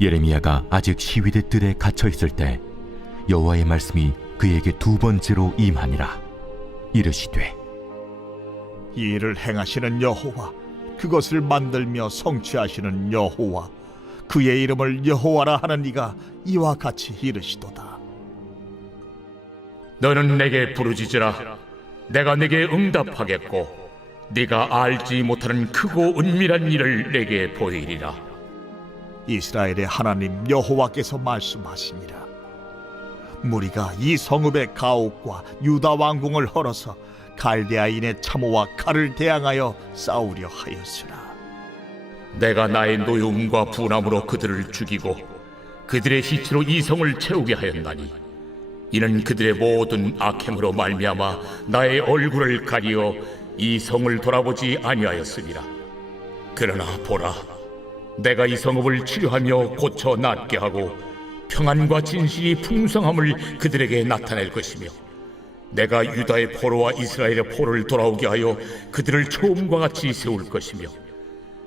예레미야가 아직 시위대 뜰에 갇혀 있을 때 여호와의 말씀이 그에게 두 번째로 임하니라. 이르시되, 이 일을 행하시는 여호와, 그것을 만들며 성취하시는 여호와, 그의 이름을 여호와라 하는 이가 이와 같이 이르시도다. 너는 내게 부르짖으라. 내가 내게 응답하겠고 네가 알지 못하는 크고 은밀한 일을 내게 보이리라. 이스라엘의 하나님 여호와께서 말씀하시니라. 무리가 이 성읍의 가옥과 유다 왕궁을 헐어서 갈대아인의 참호와 칼을 대항하여 싸우려 하였으나 내가 나의 노여움과 분함으로 그들을 죽이고 그들의 시체로 이 성을 채우게 하였나니 이는 그들의 모든 악행으로 말미암아 나의 얼굴을 가리어 이 성을 돌아보지 아니하였음이라. 그러나 보라, 내가 이 성읍을 치료하며 고쳐 낫게 하고 평안과 진실이 풍성함을 그들에게 나타낼 것이며 내가 유다의 포로와 이스라엘의 포로를 돌아오게 하여 그들을 처음과 같이 세울 것이며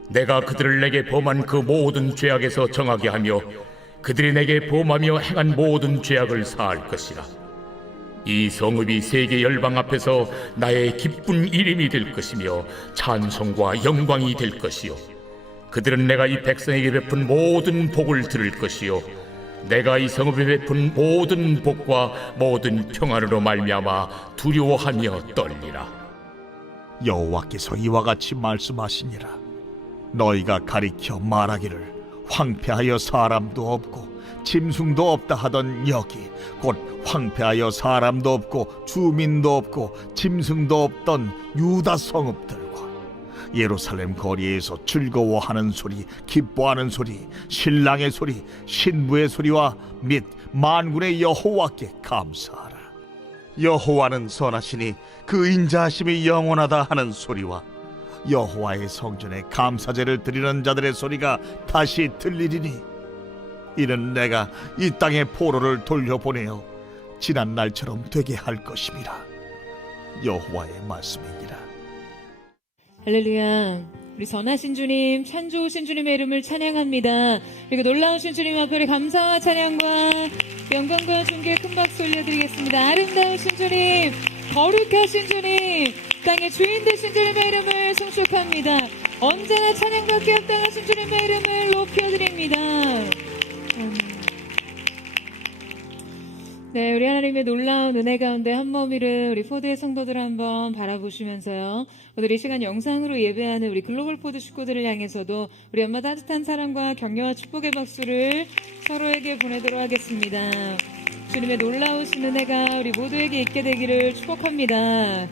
내가 그들을 내게 범한 그 모든 죄악에서 정하게 하며 그들이 내게 범하며 행한 모든 죄악을 사할 것이라. 이 성읍이 세계 열방 앞에서 나의 기쁜 이름이 될 것이며 찬송과 영광이 될 것이요 그들은 내가 이 백성에게 베푼 모든 복을 들을 것이요 내가 이 성읍에 베푼 모든 복과 모든 평안으로 말미암아 두려워하며 떨리라. 여호와께서 이와 같이 말씀하시니라. 너희가 가리켜 말하기를 황폐하여 사람도 없고 짐승도 없다 하던 여기 곧 황폐하여 사람도 없고 주민도 없고 짐승도 없던 유다 성읍들과 예루살렘 거리에서 즐거워하는 소리, 기뻐하는 소리, 신랑의 소리, 신부의 소리와 및 만군의 여호와께 감사하라. 여호와는 선하시니 그 인자하심이 영원하다 하는 소리와 여호와의 성전에 감사제를 드리는 자들의 소리가 다시 들리리니 이는 내가 이 땅의 포로를 돌려보내어 지난 날처럼 되게 할 것임이라. 여호와의 말씀이니라. 할렐루야. 우리 선하신 주님, 참 좋으신 주님의 이름을 찬양합니다. 그리고 놀라우신 주님 앞에 우리 감사와 찬양과 영광과 존귀의 큰 박수 올려드리겠습니다. 아름다우신 주님, 거룩하신 주님, 땅의 주인 되신 주님의 이름을 송축합니다. 언제나 찬양받기 합당하신 주님의 이름을 높여드립니다. 네, 우리 하나님의 놀라운 은혜 가운데 한 몸이를 우리 포드의 성도들 한번 바라보시면서요. 오늘 이 시간 영상으로 예배하는 우리 글로벌 포드 식구들을 향해서도 우리 엄마 따뜻한 사랑과 격려와 축복의 박수를 서로에게 보내도록 하겠습니다. 주님의 놀라우신 은혜가 우리 모두에게 있게 되기를 축복합니다.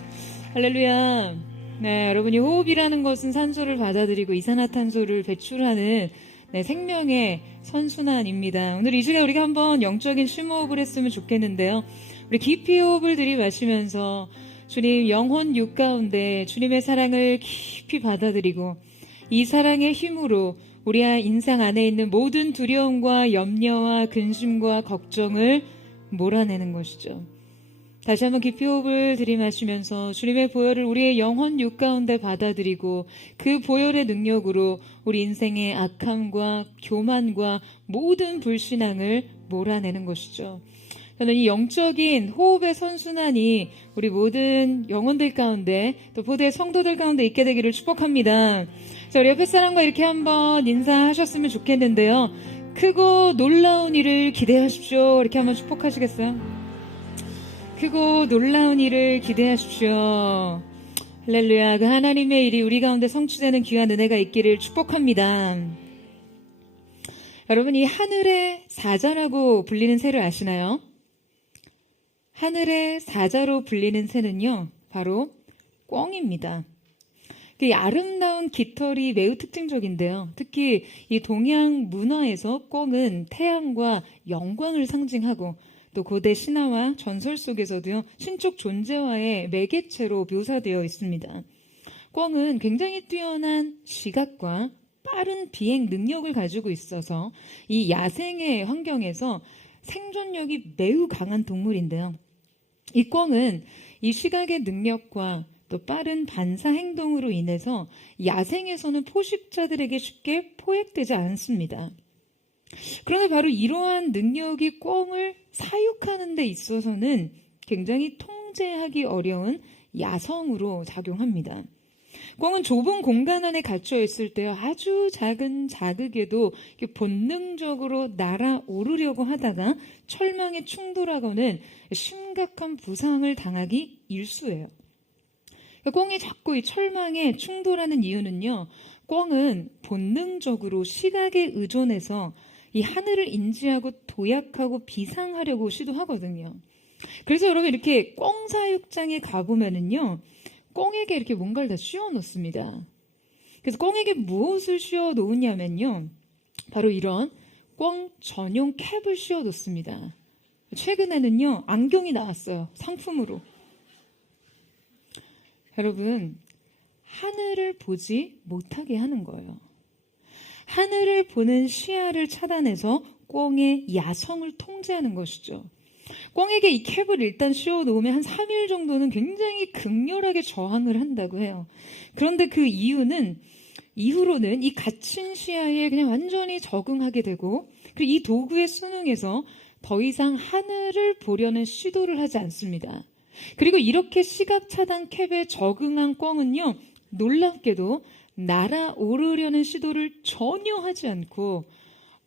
할렐루야. 네, 여러분이 호흡이라는 것은 산소를 받아들이고 이산화탄소를 배출하는 생명의 선순환입니다. 오늘 이 시간 우리가 한번 영적인 심호흡을 했으면 좋겠는데요. 우리 깊이 호흡을 들이마시면서 주님 영혼 육 가운데 주님의 사랑을 깊이 받아들이고 이 사랑의 힘으로 우리 인생 안에 있는 모든 두려움과 염려와 근심과 걱정을 몰아내는 것이죠. 다시 한번 깊이 호흡을 들이마시면서 주님의 보혈을 우리의 영혼 육 가운데 받아들이고 그 보혈의 능력으로 우리 인생의 악함과 교만과 모든 불신앙을 몰아내는 것이죠. 저는 이 영적인 호흡의 선순환이 우리 모든 영혼들 가운데 또 포드의 성도들 가운데 있게 되기를 축복합니다. 자, 우리 옆에 사람과 이렇게 한번 인사하셨으면 좋겠는데요. 크고 놀라운 일을 기대하십시오. 이렇게 한번 축복하시겠어요? 크고 놀라운 일을 기대하십시오. 할렐루야. 그 하나님의 일이 우리 가운데 성취되는 귀한 은혜가 있기를 축복합니다. 여러분, 이 하늘의 사자라고 불리는 새를 아시나요? 하늘의 사자로 불리는 새는요, 바로 꿩입니다. 이 아름다운 깃털이 매우 특징적인데요. 특히 이 동양 문화에서 꿩은 태양과 영광을 상징하고 또 고대 신화와 전설 속에서도요, 신적 존재와의 매개체로 묘사되어 있습니다. 꿩은 굉장히 뛰어난 시각과 빠른 비행 능력을 가지고 있어서 이 야생의 환경에서 생존력이 매우 강한 동물인데요. 이 꿩은 이 시각의 능력과 또 빠른 반사 행동으로 인해서 야생에서는 포식자들에게 쉽게 포획되지 않습니다. 그런데 바로 이러한 능력이 꿩을 사육하는 데 있어서는 굉장히 통제하기 어려운 야성으로 작용합니다. 꿩은 좁은 공간 안에 갇혀 있을 때 아주 작은 자극에도 본능적으로 날아오르려고 하다가 철망에 충돌하고는 심각한 부상을 당하기 일쑤예요. 꿩이 자꾸 이 철망에 충돌하는 이유는요, 꿩은 본능적으로 시각에 의존해서 이 하늘을 인지하고 도약하고 비상하려고 시도하거든요. 그래서 여러분 이렇게 꿩 사육장에 가보면은요, 꿩에게 이렇게 뭔가를 다 씌워 놓습니다. 그래서 꿩에게 무엇을 씌워 놓으냐면요, 바로 이런 꿩 전용 캡을 씌워 놓습니다. 최근에는요, 안경이 나왔어요. 상품으로. 여러분, 하늘을 보지 못하게 하는 거예요. 하늘을 보는 시야를 차단해서 꿩의 야성을 통제하는 것이죠. 꿩에게 이 캡을 일단 씌워 놓으면 한 3일 정도는 굉장히 극렬하게 저항을 한다고 해요. 그런데 그 이후로는 이 갇힌 시야에 그냥 완전히 적응하게 되고, 그리고 이 도구에 순응해서 더 이상 하늘을 보려는 시도를 하지 않습니다. 그리고 이렇게 시각 차단 캡에 적응한 꿩은요, 놀랍게도 날아오르려는 시도를 전혀 하지 않고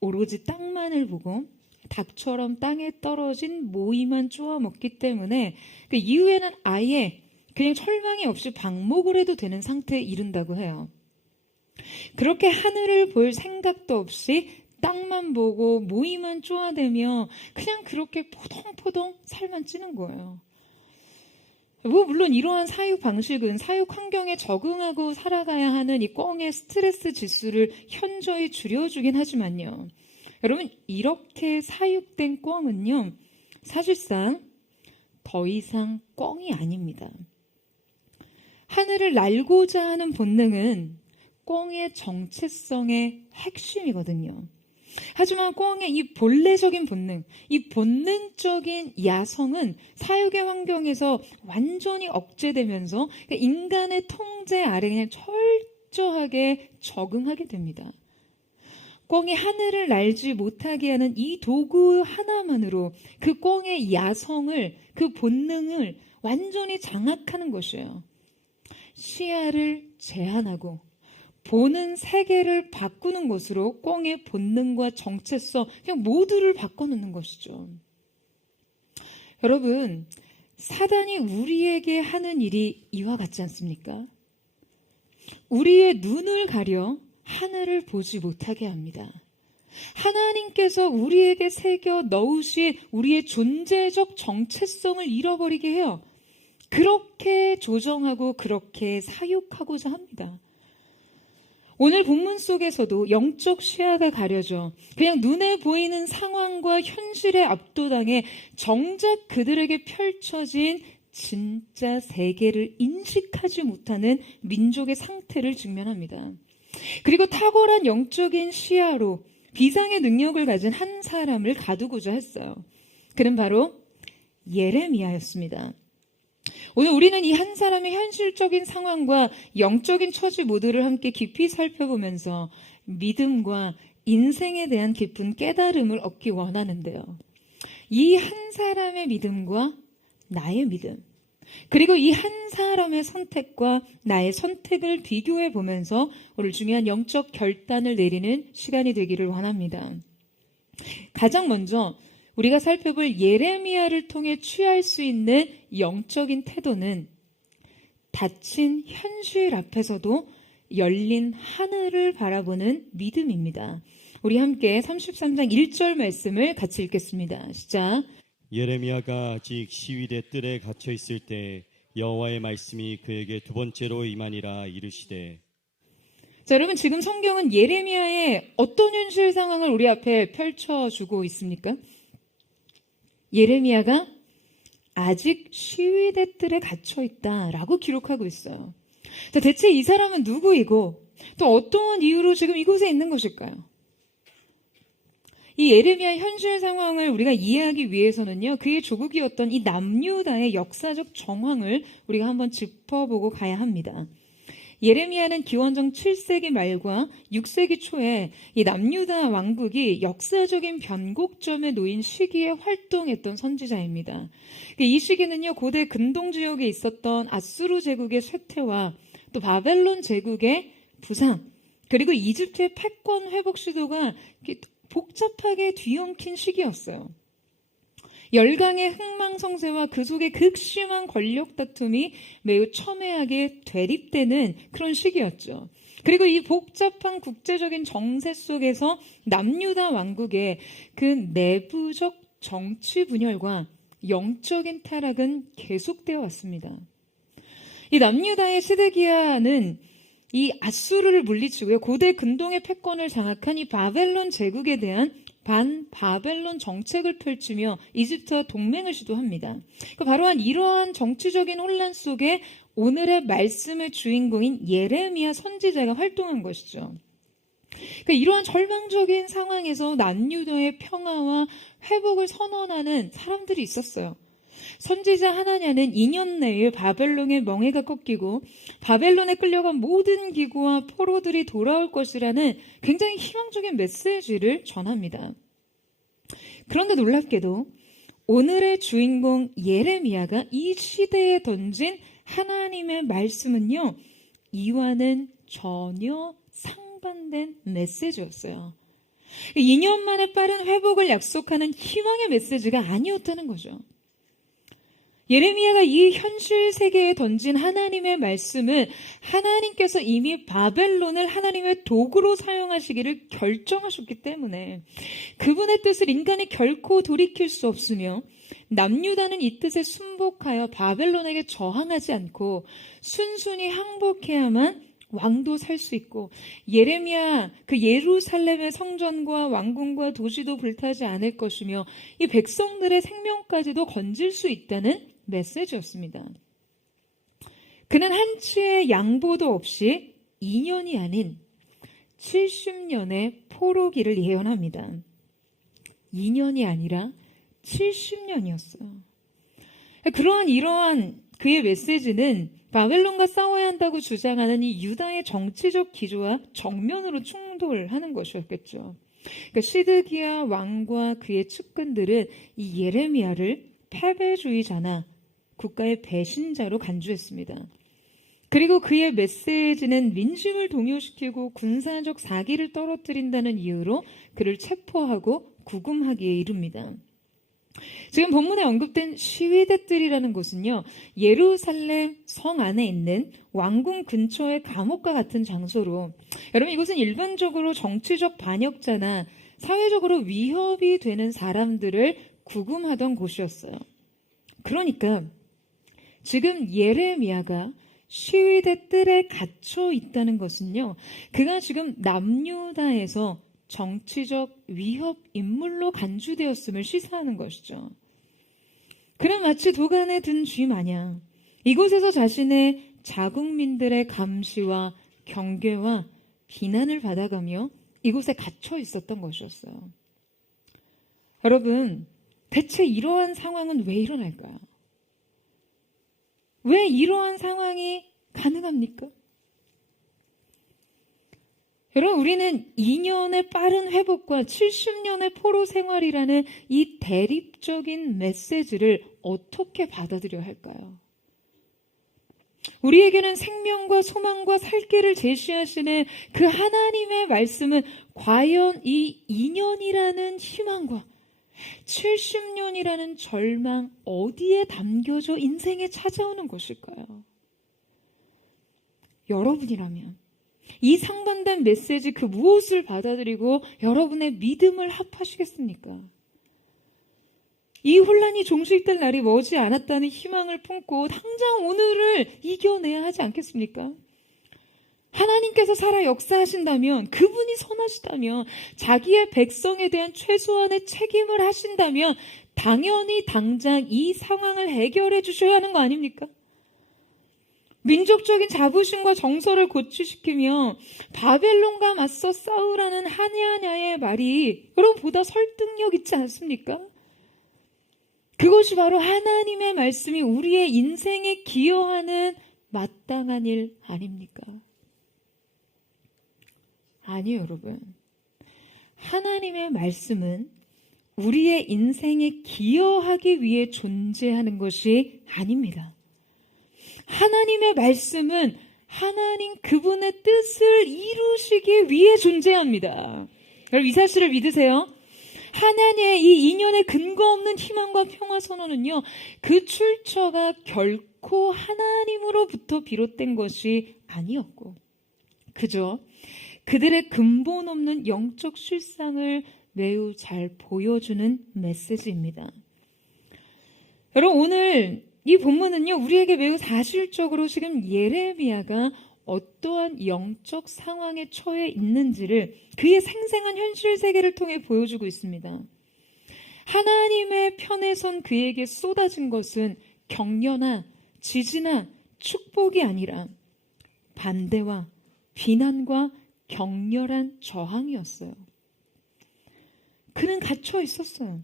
오로지 땅만을 보고 닭처럼 땅에 떨어진 모이만 쪼아 먹기 때문에 그 이후에는 아예 그냥 철망이 없이 방목을 해도 되는 상태에 이른다고 해요. 그렇게 하늘을 볼 생각도 없이 땅만 보고 모이만 쪼아대며 그냥 그렇게 포동포동 살만 찌는 거예요. 물론 이러한 사육 방식은 사육 환경에 적응하고 살아가야 하는 이 꿩의 스트레스 지수를 현저히 줄여주긴 하지만요. 여러분, 이렇게 사육된 꿩은요, 사실상 더 이상 꿩이 아닙니다. 하늘을 날고자 하는 본능은 꿩의 정체성의 핵심이거든요. 하지만 꿩의 이 본래적인 본능, 이 본능적인 야성은 사육의 환경에서 완전히 억제되면서 인간의 통제 아래 그냥 철저하게 적응하게 됩니다. 꿩이 하늘을 날지 못하게 하는 이 도구 하나만으로 그 꿩의 야성을, 그 본능을 완전히 장악하는 것이에요. 시야를 제한하고 보는 세계를 바꾸는 것으로 꿩의 본능과 정체성, 그냥 모두를 바꿔놓는 것이죠. 여러분, 사단이 우리에게 하는 일이 이와 같지 않습니까? 우리의 눈을 가려 하늘을 보지 못하게 합니다. 하나님께서 우리에게 새겨 넣으신 우리의 존재적 정체성을 잃어버리게 해요. 그렇게 조정하고 그렇게 사육하고자 합니다. 오늘 본문 속에서도 영적 시야가 가려져 그냥 눈에 보이는 상황과 현실에 압도당해 정작 그들에게 펼쳐진 진짜 세계를 인식하지 못하는 민족의 상태를 직면합니다. 그리고 탁월한 영적인 시야로 비상의 능력을 가진 한 사람을 가두고자 했어요. 그는 바로 예레미야였습니다. 오늘 우리는 이 한 사람의 현실적인 상황과 영적인 처지 모두를 함께 깊이 살펴보면서 믿음과 인생에 대한 깊은 깨달음을 얻기 원하는데요. 이 한 사람의 믿음과 나의 믿음, 그리고 이 한 사람의 선택과 나의 선택을 비교해 보면서 오늘 중요한 영적 결단을 내리는 시간이 되기를 원합니다. 가장 먼저 우리가 살펴볼 예레미야를 통해 취할 수 있는 영적인 태도는 닫힌 현실 앞에서도 열린 하늘을 바라보는 믿음입니다. 우리 함께 33장 1절 말씀을 같이 읽겠습니다. 시작. 예레미야가 아직 시위대 뜰에 갇혀 있을 때 여호와의 말씀이 그에게 두 번째로 임하니라 이르시되. 자, 여러분, 지금 성경은 예레미야의 어떤 현실 상황을 우리 앞에 펼쳐주고 있습니까? 예레미야가 아직 시위대 뜰에 갇혀 있다라고 기록하고 있어요. 자, 대체 이 사람은 누구이고 또 어떠한 이유로 지금 이곳에 있는 것일까요? 이 예레미야 현실 상황을 우리가 이해하기 위해서는요, 그의 조국이었던 이 남유다의 역사적 정황을 우리가 한번 짚어보고 가야 합니다. 예레미야는 기원전 7세기 말과 6세기 초에 이 남유다 왕국이 역사적인 변곡점에 놓인 시기에 활동했던 선지자입니다. 이 시기는요, 고대 근동 지역에 있었던 아수르 제국의 쇠퇴와 또 바벨론 제국의 부상, 그리고 이집트의 패권 회복 시도가 복잡하게 뒤엉킨 시기였어요. 열강의 흥망성쇠와 그 속의 극심한 권력 다툼이 매우 첨예하게 대립되는 그런 시기였죠. 그리고 이 복잡한 국제적인 정세 속에서 남유다 왕국의 그 내부적 정치 분열과 영적인 타락은 계속되어 왔습니다. 이 남유다의 시드기야는 이 아수르를 물리치고요, 고대 근동의 패권을 장악한 이 바벨론 제국에 대한 반바벨론 정책을 펼치며 이집트와 동맹을 시도합니다. 바로 이러한 정치적인 혼란 속에 오늘의 말씀의 주인공인 예레미야 선지자가 활동한 것이죠. 이러한 절망적인 상황에서 남유다의 평화와 회복을 선언하는 사람들이 있었어요. 선지자 하나냐는 2년 내에 바벨론의 멍에가 꺾이고 바벨론에 끌려간 모든 기구와 포로들이 돌아올 것이라는 굉장히 희망적인 메시지를 전합니다. 그런데 놀랍게도 오늘의 주인공 예레미야가 이 시대에 던진 하나님의 말씀은요, 이와는 전혀 상반된 메시지였어요. 2년 만에 빠른 회복을 약속하는 희망의 메시지가 아니었다는 거죠. 예레미야가 이 현실 세계에 던진 하나님의 말씀은 하나님께서 이미 바벨론을 하나님의 도구로 사용하시기를 결정하셨기 때문에 그분의 뜻을 인간이 결코 돌이킬 수 없으며 남유다는 이 뜻에 순복하여 바벨론에게 저항하지 않고 순순히 항복해야만 왕도 살 수 있고 예레미야 그 예루살렘의 성전과 왕궁과 도시도 불타지 않을 것이며 이 백성들의 생명까지도 건질 수 있다는 메시지였습니다. 그는 한치의 양보도 없이 2년이 아닌 70년의 포로기를 예언합니다. 2년이 아니라 70년이었어요. 이러한 그의 메시지는 바벨론과 싸워야 한다고 주장하는 이 유다의 정치적 기조와 정면으로 충돌하는 것이었겠죠. 시드기야 왕과 그의 측근들은 이 예레미야를 패배주의자나 국가의 배신자로 간주했습니다. 그리고 그의 메시지는 민심을 동요시키고 군사적 사기를 떨어뜨린다는 이유로 그를 체포하고 구금하기에 이릅니다. 지금 본문에 언급된 시위대들이라는 곳은요, 예루살렘 성 안에 있는 왕궁 근처의 감옥과 같은 장소로, 여러분 이곳은 일반적으로 정치적 반역자나 사회적으로 위협이 되는 사람들을 구금하던 곳이었어요. 그러니까 지금 예레미야가 시위대 뜰에 갇혀 있다는 것은요, 그가 지금 남유다에서 정치적 위협 인물로 간주되었음을 시사하는 것이죠. 그는 마치 도간에 든 쥐 마냥 이곳에서 자신의 자국민들의 감시와 경계와 비난을 받아가며 이곳에 갇혀 있었던 것이었어요. 여러분, 대체 이러한 상황은 왜 일어날까요? 왜 이러한 상황이 가능합니까? 여러분, 우리는 2년의 빠른 회복과 70년의 포로 생활이라는 이 대립적인 메시지를 어떻게 받아들여야 할까요? 우리에게는 생명과 소망과 살 길을 제시하시는 그 하나님의 말씀은 과연 이 2년이라는 희망과 70년이라는 절망 어디에 담겨져 인생에 찾아오는 것일까요? 여러분이라면 이 상반된 메시지 그 무엇을 받아들이고 여러분의 믿음을 합하시겠습니까? 이 혼란이 종식될 날이 머지 않았다는 희망을 품고 당장 오늘을 이겨내야 하지 않겠습니까? 하나님께서 살아 역사하신다면, 그분이 선하시다면, 자기의 백성에 대한 최소한의 책임을 하신다면 당연히 당장 이 상황을 해결해 주셔야 하는 거 아닙니까? 민족적인 자부심과 정서를 고취시키며 바벨론과 맞서 싸우라는 하냐냐의 말이 여러분 보다 설득력 있지 않습니까? 그것이 바로 하나님의 말씀이 우리의 인생에 기여하는 마땅한 일 아닙니까? 아니요, 여러분. 하나님의 말씀은 우리의 인생에 기여하기 위해 존재하는 것이 아닙니다. 하나님의 말씀은 하나님 그분의 뜻을 이루시기 위해 존재합니다. 여러분 이 사실을 믿으세요? 하나님의 이 인연의 근거 없는 희망과 평화 선언은요, 그 출처가 결코 하나님으로부터 비롯된 것이 아니었고, 그저 그들의 근본 없는 영적 실상을 매우 잘 보여주는 메시지입니다. 여러분 오늘 이 본문은요, 우리에게 매우 사실적으로 지금 예레미야가 어떠한 영적 상황에 처해 있는지를 그의 생생한 현실 세계를 통해 보여주고 있습니다. 하나님의 편에 선 그에게 쏟아진 것은 격려나 지지나 축복이 아니라 반대와 비난과 격렬한 저항이었어요. 그는 갇혀 있었어요.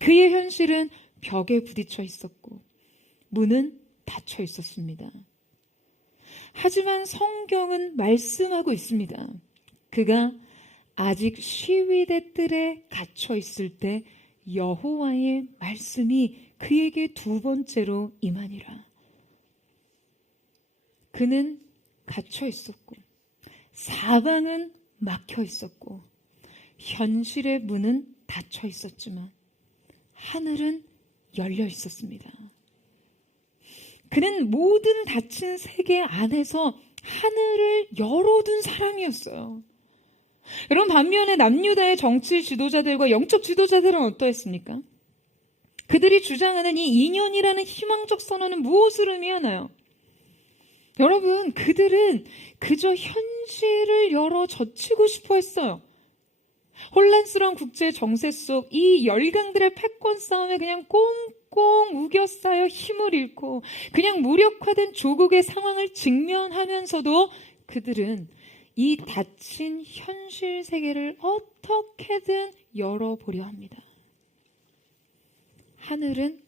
그의 현실은 벽에 부딪혀 있었고 문은 닫혀 있었습니다. 하지만 성경은 말씀하고 있습니다. 그가 아직 시위대 뜰에 갇혀 있을 때 여호와의 말씀이 그에게 두 번째로 임하니라. 그는 갇혀 있었고 사방은 막혀 있었고 현실의 문은 닫혀 있었지만 하늘은 열려 있었습니다. 그는 모든 닫힌 세계 안에서 하늘을 열어둔 사람이었어요. 여러분 반면에 남유다의 정치 지도자들과 영적 지도자들은 어떠했습니까? 그들이 주장하는 이 인연이라는 희망적 선언은 무엇을 의미하나요? 여러분 그들은 그저 현실을 열어 젖히고 싶어 했어요. 혼란스러운 국제 정세 속 이 열강들의 패권 싸움에 그냥 꽁꽁 우겨 쌓여 힘을 잃고 그냥 무력화된 조국의 상황을 직면하면서도 그들은 이 닫힌 현실 세계를 어떻게든 열어보려 합니다. 하늘은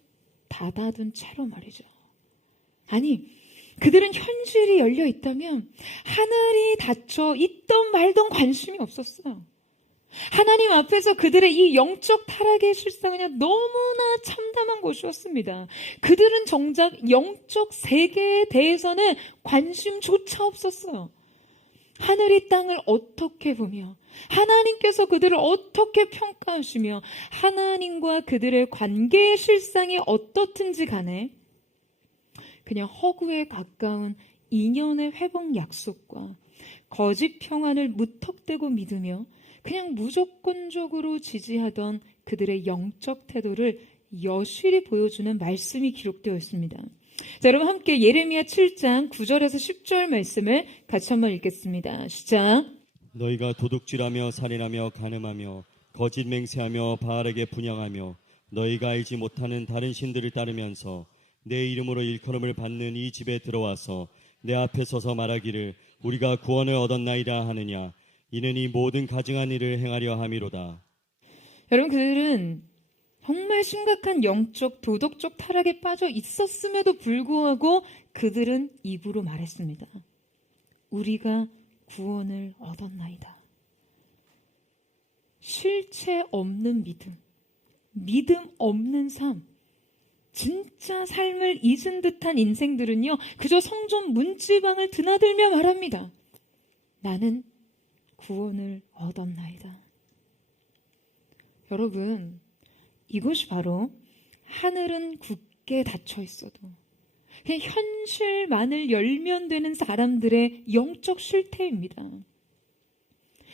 닫아둔 채로 말이죠. 아니 그들은 현실이 열려 있다면 하늘이 닫혀 있던 말던 관심이 없었어요. 하나님 앞에서 그들의 이 영적 타락의 실상은 그냥 너무나 참담한 것이었습니다. 그들은 정작 영적 세계에 대해서는 관심조차 없었어요. 하늘이 땅을 어떻게 보며 하나님께서 그들을 어떻게 평가하시며 하나님과 그들의 관계의 실상이 어떻든지 간에 그냥 허구에 가까운 인연의 회복 약속과 거짓 평안을 무턱대고 믿으며 그냥 무조건적으로 지지하던 그들의 영적 태도를 여실히 보여주는 말씀이 기록되어 있습니다. 자, 여러분 함께 예레미야 7장 9절에서 10절 말씀을 같이 한번 읽겠습니다. 시작. 너희가 도둑질하며 살인하며 간음하며 거짓 맹세하며 바알에게 분향하며 너희가 알지 못하는 다른 신들을 따르면서 내 이름으로 일컬음을 받는 이 집에 들어와서 내 앞에 서서 말하기를 우리가 구원을 얻었나이다 하느냐. 이는 이 모든 가증한 일을 행하려 함이로다. 여러분 그들은 정말 심각한 영적 도덕적 타락에 빠져 있었음에도 불구하고 그들은 입으로 말했습니다. 우리가 구원을 얻었나이다. 실체 없는 믿음, 믿음 없는 삶, 진짜 삶을 잊은 듯한 인생들은요 그저 성전 문지방을 드나들며 말합니다. 나는 구원을 얻었나이다. 여러분 이것이 바로 하늘은 굳게 닫혀 있어도 그냥 현실만을 열면 되는 사람들의 영적 실태입니다.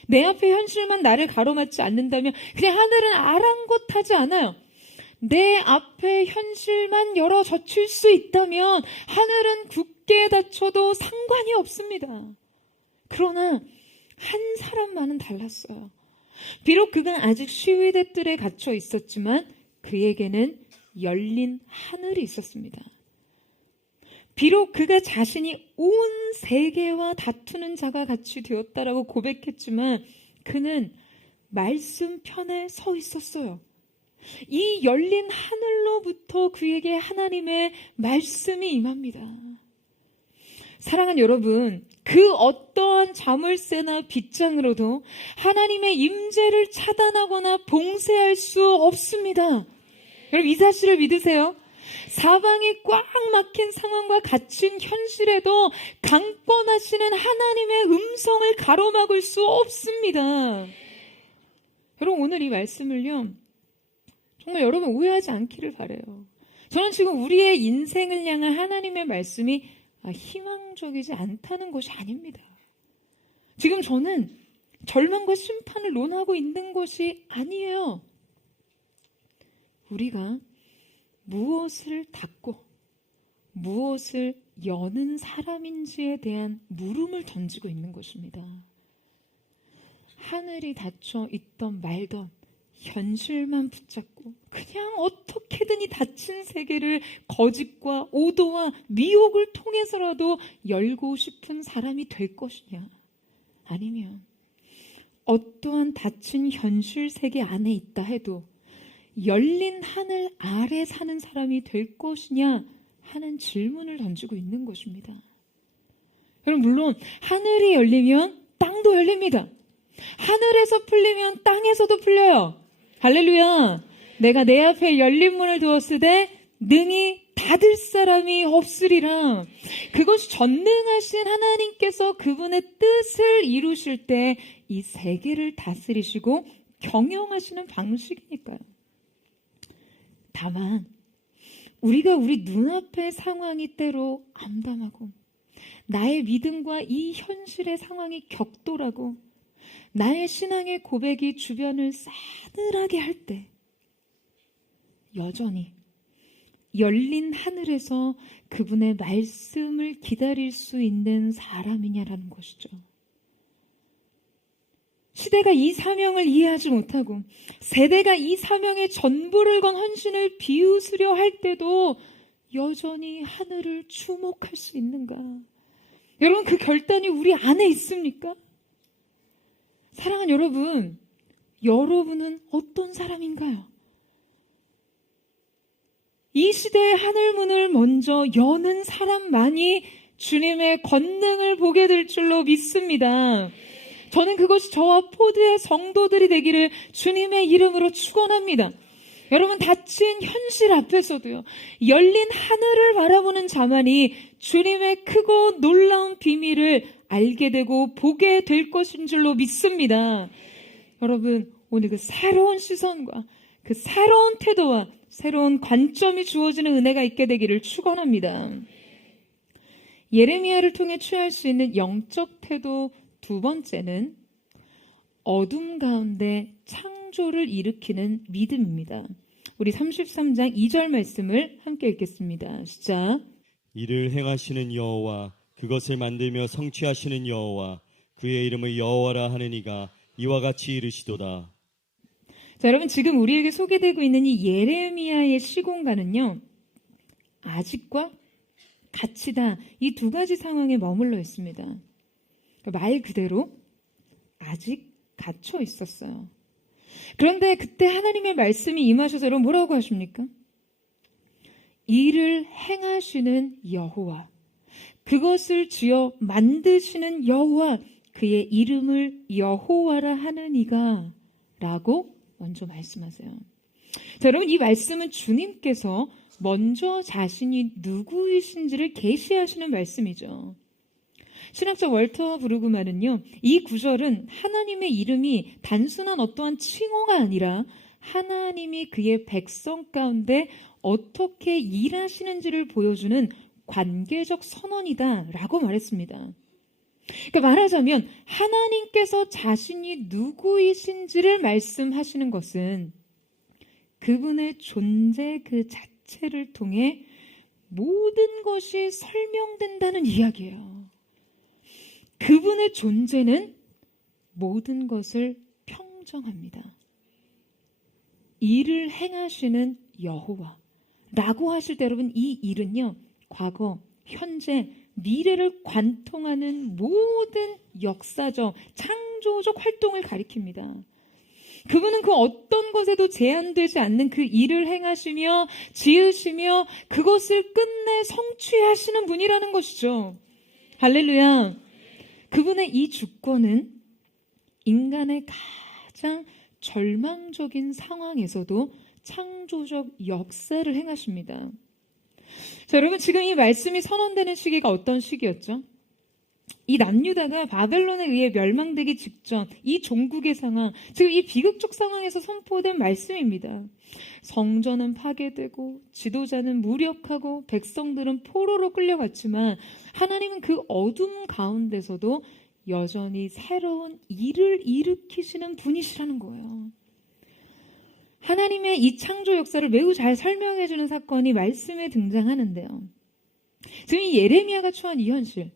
내 앞에 현실만 나를 가로막지 않는다면 그냥 하늘은 아랑곳하지 않아요. 내 앞에 현실만 열어 젖힐 수 있다면 하늘은 굳게 닫혀도 상관이 없습니다. 그러나 한 사람만은 달랐어요. 비록 그가 아직 시위대 뜰에 갇혀 있었지만 그에게는 열린 하늘이 있었습니다. 비록 그가 자신이 온 세계와 다투는 자가 같이 되었다라고 고백했지만 그는 말씀 편에 서 있었어요. 이 열린 하늘로부터 그에게 하나님의 말씀이 임합니다. 사랑하는 여러분, 그 어떠한 자물쇠나 빗장으로도 하나님의 임재를 차단하거나 봉쇄할 수 없습니다. 여러분, 이 사실을 믿으세요? 사방이 꽉 막힌 상황과 갇힌 현실에도 강권하시는 하나님의 음성을 가로막을 수 없습니다. 여러분, 오늘 이 말씀을요, 정말 여러분 오해하지 않기를 바라요. 저는 지금 우리의 인생을 향한 하나님의 말씀이 희망적이지 않다는 것이 아닙니다. 지금 저는 절망과 심판을 논하고 있는 것이 아니에요. 우리가 무엇을 닫고 무엇을 여는 사람인지에 대한 물음을 던지고 있는 것입니다. 하늘이 닫혀 있던 말던 현실만 붙잡고 그냥 어떻게든 이 닫힌 세계를 거짓과 오도와 미혹을 통해서라도 열고 싶은 사람이 될 것이냐, 아니면 어떠한 닫힌 현실 세계 안에 있다 해도 열린 하늘 아래 사는 사람이 될 것이냐 하는 질문을 던지고 있는 것입니다. 여러분, 물론 하늘이 열리면 땅도 열립니다. 하늘에서 풀리면 땅에서도 풀려요. 할렐루야. 내가 내 앞에 열린 문을 두었으되 능히 닫을 사람이 없으리라. 그것이 전능하신 하나님께서 그분의 뜻을 이루실 때 이 세계를 다스리시고 경영하시는 방식이니까요. 다만 우리가 우리 눈앞의 상황이 때로 암담하고 나의 믿음과 이 현실의 상황이 격돌하고 나의 신앙의 고백이 주변을 싸늘하게 할 때 여전히 열린 하늘에서 그분의 말씀을 기다릴 수 있는 사람이냐라는 것이죠. 시대가 이 사명을 이해하지 못하고 세대가 이 사명의 전부를 건 헌신을 비웃으려 할 때도 여전히 하늘을 주목할 수 있는가? 여러분, 그 결단이 우리 안에 있습니까? 사랑하는 여러분, 여러분은 어떤 사람인가요? 이 시대의 하늘문을 먼저 여는 사람만이 주님의 권능을 보게 될 줄로 믿습니다. 저는 그것이 저와 포드의 성도들이 되기를 주님의 이름으로 축원합니다. 여러분, 닫힌 현실 앞에서도요, 열린 하늘을 바라보는 자만이 주님의 크고 놀라운 비밀을 알게 되고 보게 될 것인 줄로 믿습니다. 여러분, 오늘 그 새로운 시선과 그 새로운 태도와 새로운 관점이 주어지는 은혜가 있게 되기를 축원합니다. 예레미야를 통해 취할 수 있는 영적 태도 두 번째는 어둠 가운데 창조를 일으키는 믿음입니다. 우리 33장 2절 말씀을 함께 읽겠습니다. 시작. 이를 행하시는 여호와, 그것을 만들며 성취하시는 여호와, 그의 이름을 여호와라 하는 이가 이와 같이 이르시도다. 자, 여러분, 지금 우리에게 소개되고 있는 이 예레미야의 시공간은요, 아직과 가치다, 이 두 가지 상황에 머물러 있습니다. 말 그대로 아직 갇혀 있었어요. 그런데 그때 하나님의 말씀이 임하셔서 여러분 뭐라고 하십니까? 이를 행하시는 여호와, 그것을 지어 만드시는 여호와, 그의 이름을 여호와라 하는 이가 라고 먼저 말씀하세요. 자, 여러분, 이 말씀은 주님께서 먼저 자신이 누구이신지를 계시하시는 말씀이죠. 신학자 월터 브루그만은요, 이 구절은 하나님의 이름이 단순한 어떠한 칭호가 아니라 하나님이 그의 백성 가운데 어떻게 일하시는지를 보여주는 관계적 선언이다라고 말했습니다. 그러니까 말하자면 하나님께서 자신이 누구이신지를 말씀하시는 것은 그분의 존재 그 자체를 통해 모든 것이 설명된다는 이야기예요. 그분의 존재는 모든 것을 평정합니다. 일을 행하시는 여호와라고 하실 때 여러분, 이 일은요, 과거, 현재, 미래를 관통하는 모든 역사적, 창조적 활동을 가리킵니다. 그분은 그 어떤 것에도 제한되지 않는 그 일을 행하시며 지으시며 그것을 끝내 성취하시는 분이라는 것이죠. 할렐루야. 그분의 이 주권은 인간의 가장 절망적인 상황에서도 창조적 역사를 행하십니다. 자, 여러분, 지금 이 말씀이 선언되는 시기가 어떤 시기였죠? 이 남유다가 바벨론에 의해 멸망되기 직전 이 종국의 상황, 지금 이 비극적 상황에서 선포된 말씀입니다. 성전은 파괴되고 지도자는 무력하고 백성들은 포로로 끌려갔지만 하나님은 그 어둠 가운데서도 여전히 새로운 일을 일으키시는 분이시라는 거예요. 하나님의 이 창조 역사를 매우 잘 설명해주는 사건이 말씀에 등장하는데요. 지금 이 예레미야가 처한 이 현실,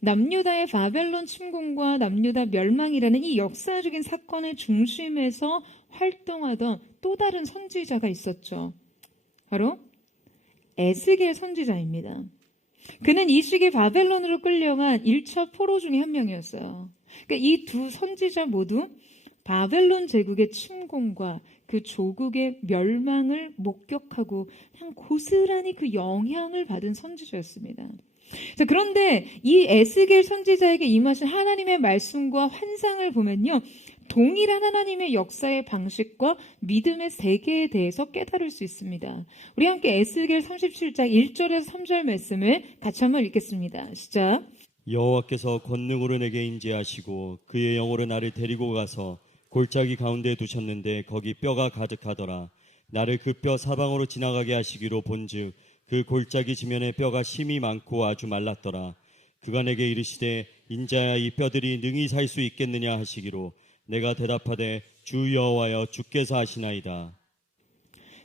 남유다의 바벨론 침공과 남유다 멸망이라는 이 역사적인 사건의 중심에서 활동하던 또 다른 선지자가 있었죠. 바로 에스겔 선지자입니다. 그는 이 시기 바벨론으로 끌려간 1차 포로 중에 한 명이었어요. 그러니까 이 두 선지자 모두 바벨론 제국의 침공과 그 조국의 멸망을 목격하고 그냥 고스란히 그 영향을 받은 선지자였습니다. 자, 그런데 이 에스겔 선지자에게 임하신 하나님의 말씀과 환상을 보면요, 동일한 하나님의 역사의 방식과 믿음의 세계에 대해서 깨달을 수 있습니다. 우리 함께 에스겔 37장 1절에서 3절 말씀을 같이 한번 읽겠습니다. 시작. 여호와께서 권능으로 내게 임재하시고 그의 영으로 나를 데리고 가서 골짜기 가운데 두셨는데 거기 뼈가 가득하더라. 나를 그 뼈 사방으로 지나가게 하시기로 본즉 그 골짜기 지면에 뼈가 심이 많고 아주 말랐더라. 그가 내게 이르시되 인자야 이 뼈들이 능히 살 수 있겠느냐 하시기로 내가 대답하되 주 여호와여 주께서 하시나이다.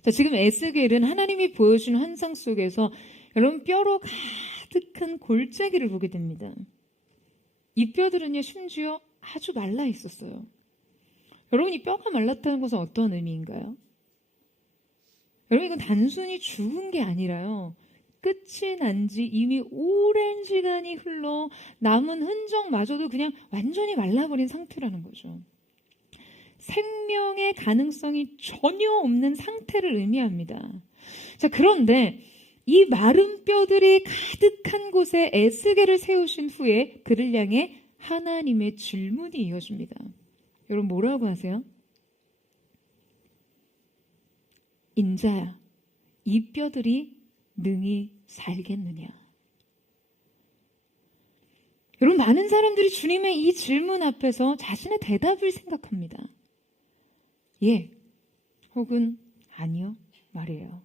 자, 지금 에스겔은 하나님이 보여준 환상 속에서 여러분 뼈로 가득한 골짜기를 보게 됩니다. 이 뼈들은요 심지어 아주 말라 있었어요. 여러분, 이 뼈가 말랐다는 것은 어떤 의미인가요? 여러분, 이건 단순히 죽은 게 아니라요, 끝이 난 지 이미 오랜 시간이 흘러 남은 흔적마저도 그냥 완전히 말라버린 상태라는 거죠. 생명의 가능성이 전혀 없는 상태를 의미합니다. 자, 그런데 이 마른 뼈들이 가득한 곳에 에스겔을 세우신 후에 그를 향해 하나님의 질문이 이어집니다. 여러분, 뭐라고 하세요? 인자야, 이 뼈들이 능히 살겠느냐? 여러분, 많은 사람들이 주님의 이 질문 앞에서 자신의 대답을 생각합니다. 예, 혹은 아니요 말이에요.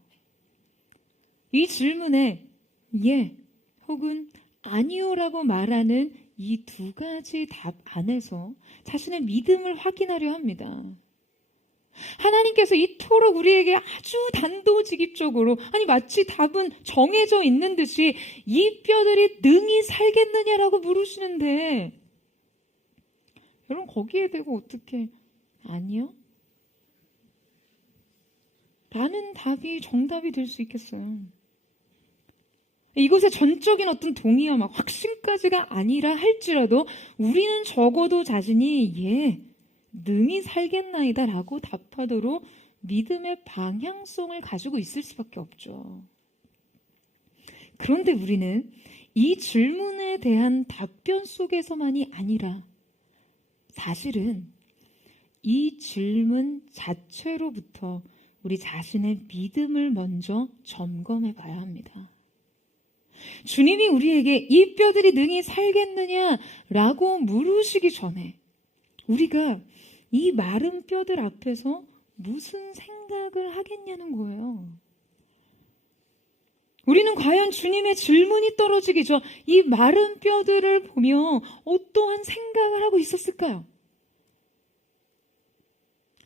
이 질문에 예, 혹은 아니요라고 말하는 이 두 가지 답 안에서 자신의 믿음을 확인하려 합니다. 하나님께서 이토록 우리에게 아주 단도직입적으로, 아니 마치 답은 정해져 있는 듯이 이 뼈들이 능히 살겠느냐라고 물으시는데, 여러분 거기에 대고 어떻게 아니요? 라는 답이 정답이 될 수 있겠어요? 이것의 전적인 어떤 동의와 막 확신까지가 아니라 할지라도 우리는 적어도 자신이 예, 능히 살겠나이다 라고 답하도록 믿음의 방향성을 가지고 있을 수밖에 없죠. 그런데 우리는 이 질문에 대한 답변 속에서만이 아니라 사실은 이 질문 자체로부터 우리 자신의 믿음을 먼저 점검해 봐야 합니다. 주님이 우리에게 이 뼈들이 능히 살겠느냐라고 물으시기 전에 우리가 이 마른 뼈들 앞에서 무슨 생각을 하겠냐는 거예요. 우리는 과연 주님의 질문이 떨어지기 전 이 마른 뼈들을 보며 어떠한 생각을 하고 있었을까요?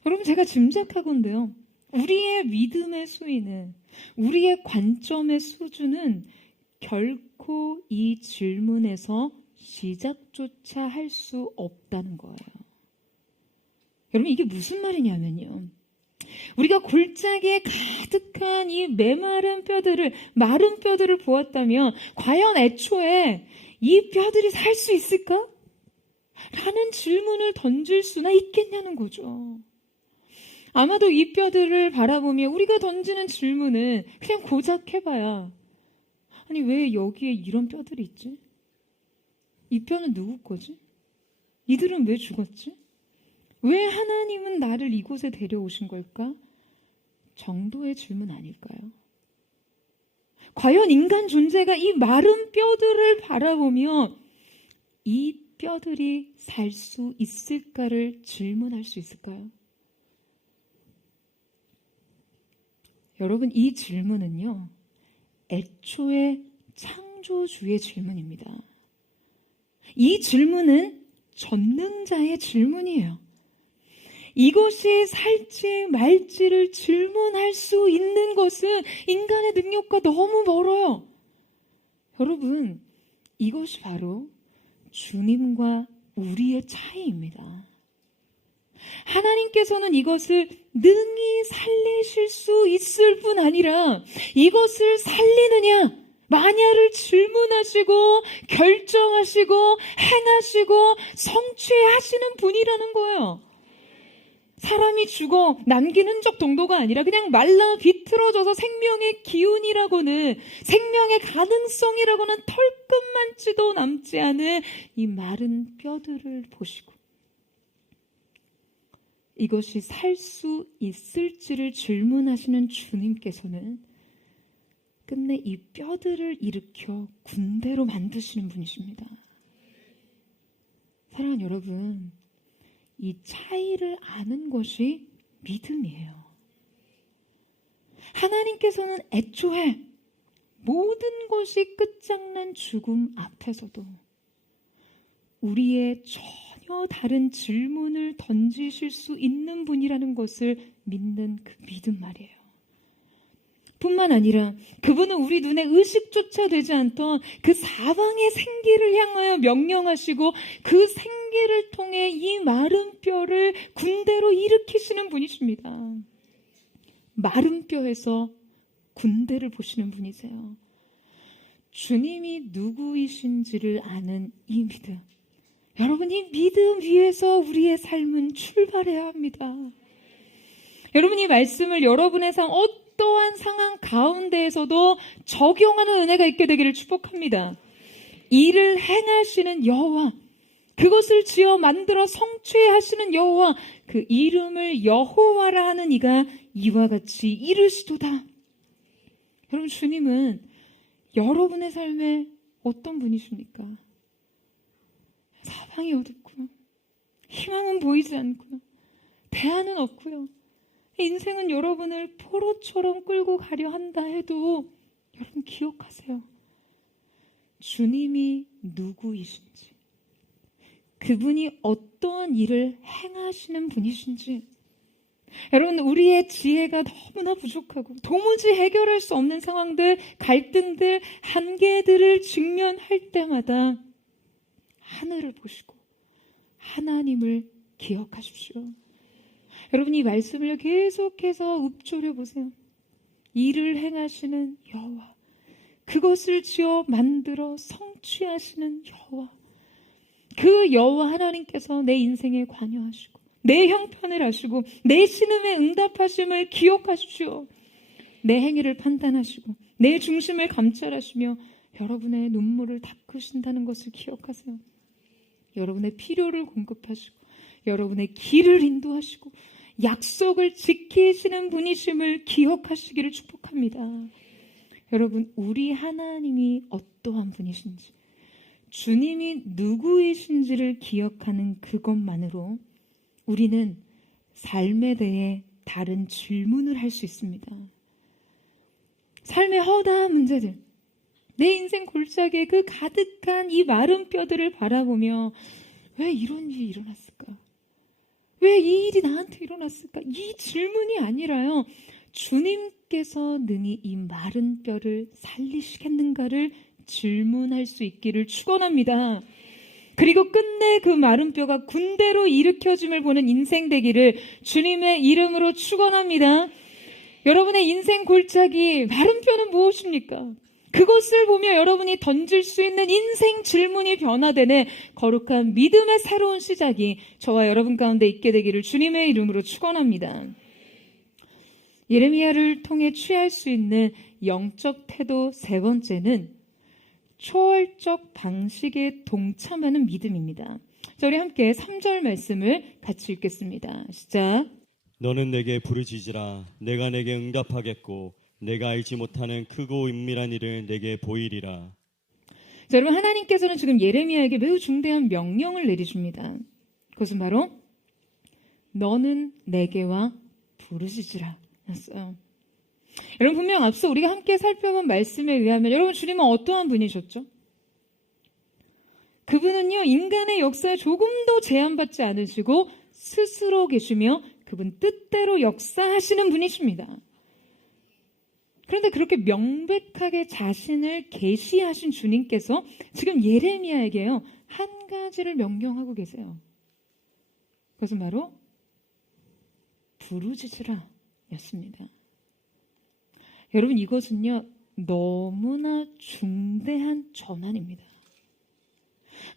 여러분, 제가 짐작하건대요, 우리의 믿음의 수위는, 우리의 관점의 수준은 결코 이 질문에서 시작조차 할 수 없다는 거예요. 여러분, 이게 무슨 말이냐면요, 우리가 골짜기에 가득한 이 메마른 뼈들을, 마른 뼈들을 보았다면 과연 애초에 이 뼈들이 살 수 있을까? 라는 질문을 던질 수나 있겠냐는 거죠. 아마도 이 뼈들을 바라보며 우리가 던지는 질문은 그냥 고작 해봐야, 아니 왜 여기에 이런 뼈들이 있지? 이 뼈는 누구 거지? 이들은 왜 죽었지? 왜 하나님은 나를 이곳에 데려오신 걸까? 정도의 질문 아닐까요? 과연 인간 존재가 이 마른 뼈들을 바라보며 이 뼈들이 살 수 있을까를 질문할 수 있을까요? 여러분, 이 질문은요, 애초에 창조주의 질문입니다. 이 질문은 전능자의 질문이에요. 이것이 살지 말지를 질문할 수 있는 것은 인간의 능력과 너무 멀어요. 여러분, 이것이 바로 주님과 우리의 차이입니다. 하나님께서는 이것을 능히 살리실 수 있을 뿐 아니라 이것을 살리느냐 마냐를 질문하시고 결정하시고 행하시고 성취하시는 분이라는 거예요. 사람이 죽어 남긴 흔적 정도가 아니라 그냥 말라 비틀어져서 생명의 기운이라고는, 생명의 가능성이라고는 털끝만치도 남지 않은 이 마른 뼈들을 보시고 이것이 살 수 있을지를 질문하시는 주님께서는 끝내 이 뼈들을 일으켜 군대로 만드시는 분이십니다. 사랑하는 여러분, 이 차이를 아는 것이 믿음이에요. 하나님께서는 애초에 모든 것이 끝장난 죽음 앞에서도 우리의 전혀 다른 질문을 던지실 수 있는 분이라는 것을 믿는 그 믿음 말이에요. 뿐만 아니라 그분은 우리 눈에 의식조차 되지 않던 그 사방의 생기를 향하여 명령하시고 그 생기를 통해 이 마른 뼈를 군대로 일으키시는 분이십니다. 마른 뼈에서 군대를 보시는 분이세요. 주님이 누구이신지를 아는 이 믿음. 여러분, 이 믿음 위에서 우리의 삶은 출발해야 합니다. 여러분, 이 말씀을 여러분의 삶 어떠한 상황 가운데에서도 적용하는 은혜가 있게 되기를 축복합니다. 일을 행하시는 여호와, 그것을 지어 만들어 성취하시는 여호와, 그 이름을 여호와라 하는 이가 이와 같이 이르시도다. 여러분, 주님은 여러분의 삶에 어떤 분이십니까? 사방이 어둡고요, 희망은 보이지 않고요, 대안은 없고요, 인생은 여러분을 포로처럼 끌고 가려 한다 해도 여러분 기억하세요. 주님이 누구이신지, 그분이 어떠한 일을 행하시는 분이신지, 여러분, 우리의 지혜가 너무나 부족하고 도무지 해결할 수 없는 상황들, 갈등들, 한계들을 직면할 때마다 하늘을 보시고 하나님을 기억하십시오. 여러분, 이 말씀을 계속해서 읊조려 보세요. 일을 행하시는 여호와, 그것을 지어 만들어 성취하시는 여호와, 그 여호와 하나님께서 내 인생에 관여하시고 내 형편을 하시고 내 신음에 응답하심을 기억하십시오. 내 행위를 판단하시고 내 중심을 감찰하시며 여러분의 눈물을 닦으신다는 것을 기억하세요. 여러분의 필요를 공급하시고 여러분의 길을 인도하시고 약속을 지키시는 분이심을 기억하시기를 축복합니다. 여러분, 우리 하나님이 어떠한 분이신지, 주님이 누구이신지를 기억하는 그것만으로 우리는 삶에 대해 다른 질문을 할 수 있습니다. 삶의 허다한 문제들, 내 인생 골짜기에 그 가득한 이 마른 뼈들을 바라보며 왜 이런 일이 일어났을까? 왜 이 일이 나한테 일어났을까? 이 질문이 아니라요, 주님께서 능히 이 마른 뼈를 살리시겠는가를 질문할 수 있기를 축원합니다. 그리고 끝내 그 마른 뼈가 군대로 일으켜짐을 보는 인생 되기를 주님의 이름으로 축원합니다. 여러분의 인생 골짜기 마른 뼈는 무엇입니까? 그것을 보며 여러분이 던질 수 있는 인생 질문이 변화되는 거룩한 믿음의 새로운 시작이 저와 여러분 가운데 있게 되기를 주님의 이름으로 축원합니다. 예레미야를 통해 취할 수 있는 영적 태도 세 번째는 초월적 방식에 동참하는 믿음입니다. 자, 우리 함께 3절 말씀을 같이 읽겠습니다. 시작. 너는 내게 부르짖으라. 내가 내게 응답하겠고 내가 알지 못하는 크고 은밀한 일을 내게 보이리라. 자, 여러분, 하나님께서는 지금 예레미야에게 매우 중대한 명령을 내리십니다. 그것은 바로 너는 내게와 부르짖으라 였어요. 여러분, 분명 앞서 우리가 함께 살펴본 말씀에 의하면 여러분, 주님은 어떠한 분이셨죠? 그분은요, 인간의 역사에 조금도 제한받지 않으시고 스스로 계시며 그분 뜻대로 역사하시는 분이십니다. 그런데 그렇게 명백하게 자신을 계시하신 주님께서 지금 예레미야에게요, 한 가지를 명령하고 계세요. 그것은 바로 부르짖으라 였습니다. 여러분, 이것은요, 너무나 중대한 전환입니다.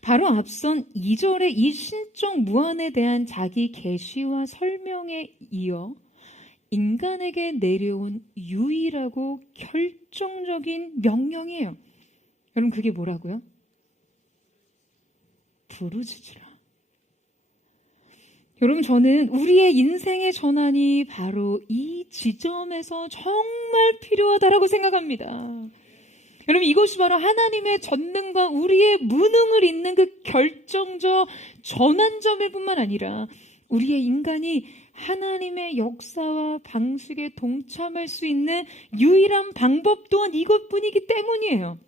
바로 앞선 2절의 이 신적 무한에 대한 자기 계시와 설명에 이어 인간에게 내려온 유일하고 결정적인 명령이에요. 여러분, 그게 뭐라고요? 부르짖으라. 여러분, 저는 우리의 인생의 전환이 바로 이 지점에서 정말 필요하다라고 생각합니다. 여러분, 이것이 바로 하나님의 전능과 우리의 무능을 잇는 그 결정적 전환점일 뿐만 아니라 우리의 인간이 하나님의 역사와 방식에 동참할 수 있는 유일한 방법 또한 이것뿐이기 때문이에요.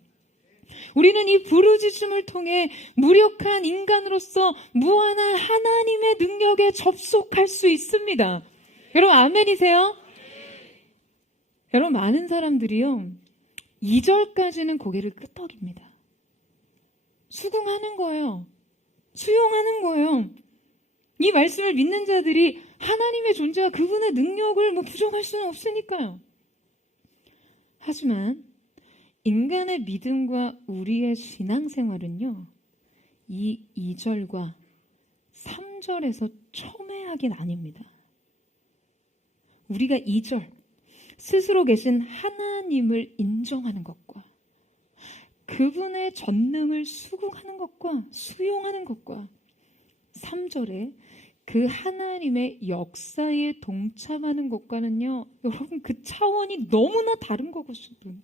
우리는 이 부르짖음을 통해 무력한 인간으로서 무한한 하나님의 능력에 접속할 수 있습니다. 여러분, 아멘이세요? 여러분, 많은 사람들이요, 2절까지는 고개를 끄덕입니다. 수긍하는 거예요. 수용하는 거예요. 이 말씀을 믿는 자들이 하나님의 존재와 그분의 능력을 부정할 수는 없으니까요. 하지만 인간의 믿음과 우리의 신앙생활은요, 이 2절과 3절에서 첨예하긴 아닙니다. 우리가 2절, 스스로 계신 하나님을 인정하는 것과 그분의 전능을 수긍하는 것과 수용하는 것과 3절에 그 하나님의 역사에 동참하는 것과는요, 여러분, 그 차원이 너무나 다른 것이거든요.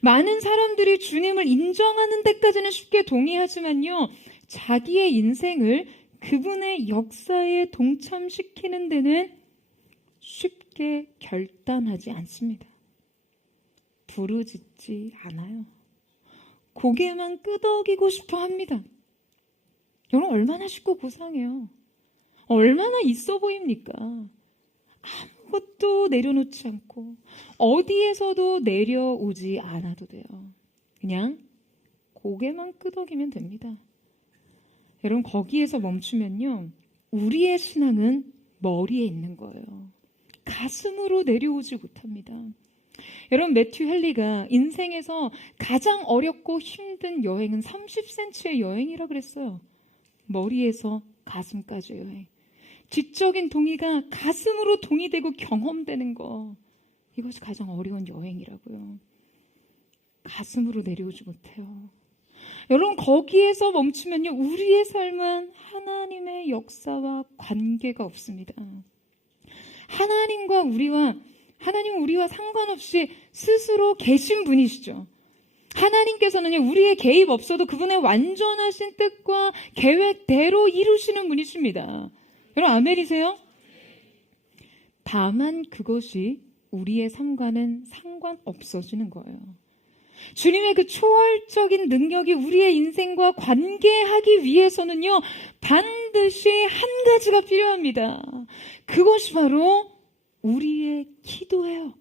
많은 사람들이 주님을 인정하는 데까지는 쉽게 동의하지만요, 자기의 인생을 그분의 역사에 동참시키는 데는 쉽게 결단하지 않습니다. 부르짖지 않아요. 고개만 끄덕이고 싶어 합니다. 여러분, 얼마나 쉽고 고상해요. 얼마나 있어 보입니까? 아무것도 내려놓지 않고 어디에서도 내려오지 않아도 돼요. 그냥 고개만 끄덕이면 됩니다. 여러분, 거기에서 멈추면요, 우리의 신앙은 머리에 있는 거예요. 가슴으로 내려오지 못합니다. 여러분, 매튜 헨리가 인생에서 가장 어렵고 힘든 여행은 30cm의 여행이라 그랬어요. 머리에서 가슴까지의 여행. 지적인 동의가 가슴으로 동의되고 경험되는 거, 이것이 가장 어려운 여행이라고요. 가슴으로 내려오지 못해요. 여러분, 거기에서 멈추면요, 우리의 삶은 하나님의 역사와 관계가 없습니다. 하나님은 우리와 상관없이 스스로 계신 분이시죠. 하나님께서는요, 우리의 개입 없어도 그분의 완전하신 뜻과 계획대로 이루시는 분이십니다. 여러분, 아멘이세요? 다만 그것이 우리의 삶과는 상관없어지는 거예요. 주님의 그 초월적인 능력이 우리의 인생과 관계하기 위해서는요, 반드시 한 가지가 필요합니다. 그것이 바로 우리의 기도예요.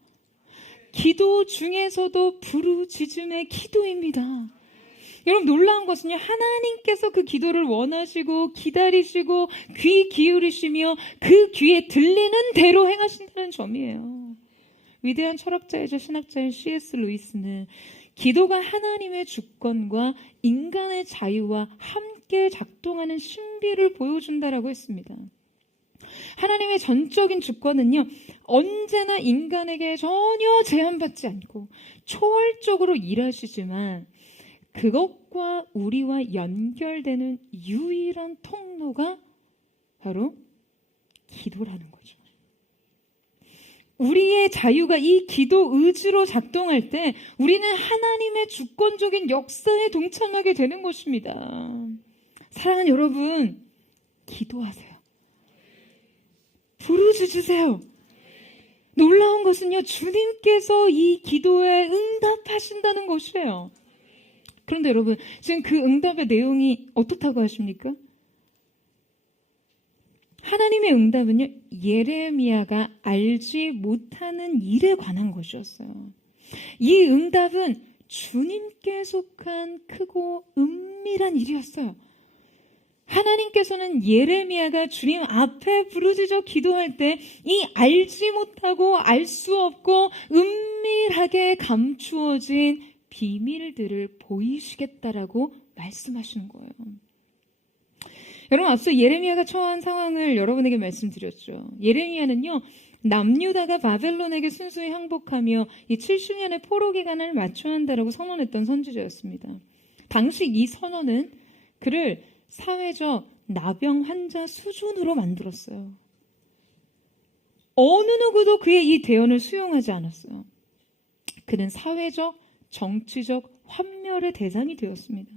기도 중에서도 부르짖음의 기도입니다. 여러분 놀라운 것은요, 하나님께서 그 기도를 원하시고 기다리시고 귀 기울이시며 그 귀에 들리는 대로 행하신다는 점이에요. 위대한 철학자이자 신학자인 C.S. 루이스는 기도가 하나님의 주권과 인간의 자유와 함께 작동하는 신비를 보여준다라고 했습니다. 하나님의 전적인 주권은요, 언제나 인간에게 전혀 제한받지 않고 초월적으로 일하시지만 그것과 우리와 연결되는 유일한 통로가 바로 기도라는 거죠. 우리의 자유가 이 기도 의지로 작동할 때 우리는 하나님의 주권적인 역사에 동참하게 되는 것입니다. 사랑하는 여러분, 기도하세요. 부르짖으세요. 놀라운 것은요, 주님께서 이 기도에 응답하신다는 것이에요. 그런데 여러분, 지금 그 응답의 내용이 어떻다고 하십니까? 하나님의 응답은요, 예레미야가 알지 못하는 일에 관한 것이었어요. 이 응답은 주님께 속한 크고 은밀한 일이었어요. 하나님께서는 예레미야가 주님 앞에 부르짖어 기도할 때 이 알지 못하고 알 수 없고 은밀하게 감추어진 비밀들을 보이시겠다라고 말씀하시는 거예요. 여러분, 앞서 예레미야가 처한 상황을 여러분에게 말씀드렸죠. 예레미야는요, 남유다가 바벨론에게 순수히 항복하며 이 70년의 포로 기간을 맞춰야 한다라고 선언했던 선지자였습니다. 당시 이 선언은 그를 사회적 나병 환자 수준으로 만들었어요. 어느 누구도 그의 이 대언을 수용하지 않았어요. 그는 사회적, 정치적 환멸의 대상이 되었습니다.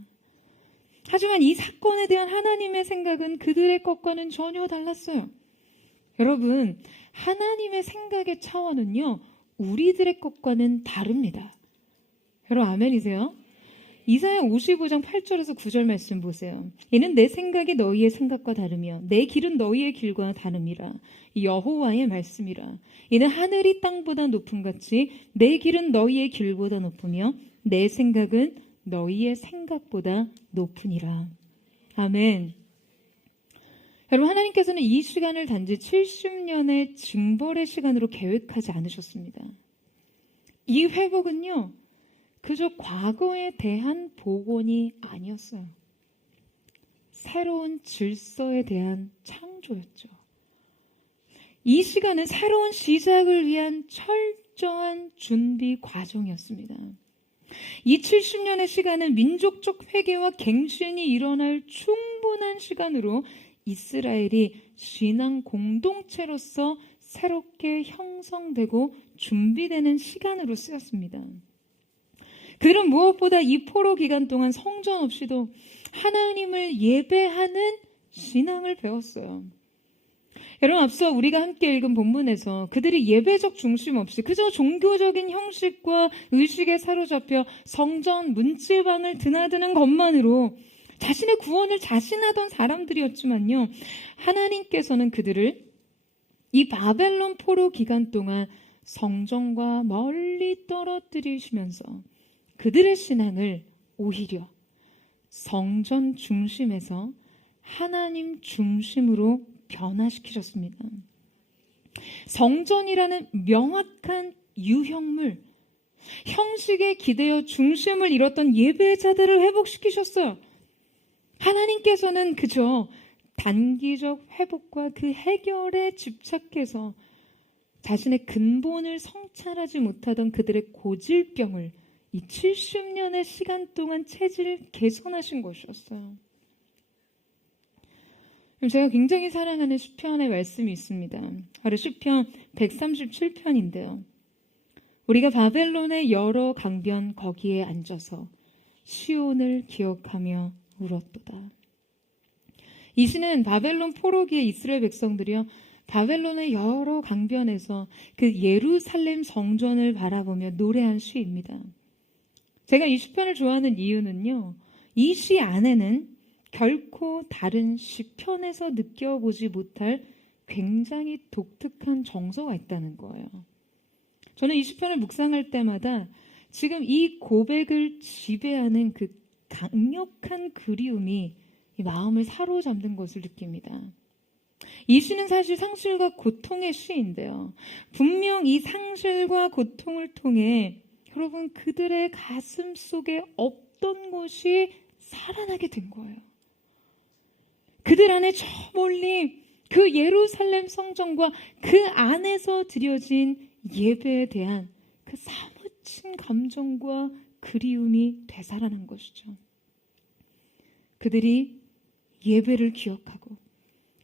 하지만 이 사건에 대한 하나님의 생각은 그들의 것과는 전혀 달랐어요. 여러분, 하나님의 생각의 차원은요, 우리들의 것과는 다릅니다. 여러분, 아멘이세요? 이사야 55장 8절에서 9절 말씀 보세요. 이는 내 생각이 너희의 생각과 다르며 내 길은 너희의 길과 다름이라. 여호와의 말씀이라. 이는 하늘이 땅보다 높음같이 내 길은 너희의 길보다 높으며 내 생각은 너희의 생각보다 높으니라. 아멘. 여러분, 하나님께서는 이 시간을 단지 70년의 징벌의 시간으로 계획하지 않으셨습니다. 이 회복은요, 그저 과거에 대한 복원이 아니었어요. 새로운 질서에 대한 창조였죠. 이 시간은 새로운 시작을 위한 철저한 준비 과정이었습니다. 이 70년의 시간은 민족적 회개와 갱신이 일어날 충분한 시간으로 이스라엘이 신앙 공동체로서 새롭게 형성되고 준비되는 시간으로 쓰였습니다. 그들은 무엇보다 이 포로 기간 동안 성전 없이도 하나님을 예배하는 신앙을 배웠어요. 여러분, 앞서 우리가 함께 읽은 본문에서 그들이 예배적 중심 없이 그저 종교적인 형식과 의식에 사로잡혀 성전 문지방을 드나드는 것만으로 자신의 구원을 자신하던 사람들이었지만요, 하나님께서는 그들을 이 바벨론 포로 기간 동안 성전과 멀리 떨어뜨리시면서 그들의 신앙을 오히려 성전 중심에서 하나님 중심으로 변화시키셨습니다. 성전이라는 명확한 유형물, 형식에 기대어 중심을 잃었던 예배자들을 회복시키셨어요. 하나님께서는 그저 단기적 회복과 그 해결에 집착해서 자신의 근본을 성찰하지 못하던 그들의 고질병을 이 70년의 시간 동안 체질을 개선하신 것이었어요. 제가 굉장히 사랑하는 시편의 말씀이 있습니다. 바로 시편 137편인데요. 우리가 바벨론의 여러 강변 거기에 앉아서 시온을 기억하며 울었도다. 이 시는 바벨론 포로기의 이스라엘 백성들이요, 바벨론의 여러 강변에서 그 예루살렘 성전을 바라보며 노래한 시입니다. 제가 이 시편을 좋아하는 이유는요, 이 시 안에는 결코 다른 시편에서 느껴보지 못할 굉장히 독특한 정서가 있다는 거예요. 저는 이 시편을 묵상할 때마다 지금 이 고백을 지배하는 그 강력한 그리움이 이 마음을 사로잡는 것을 느낍니다. 이 시는 사실 상실과 고통의 시인데요. 분명 이 상실과 고통을 통해 여러분 그들의 가슴 속에 없던 것이 살아나게 된 거예요. 그들 안에 저 멀리 그 예루살렘 성전과 그 안에서 드려진 예배에 대한 그 사무친 감정과 그리움이 되살아난 것이죠. 그들이 예배를 기억하고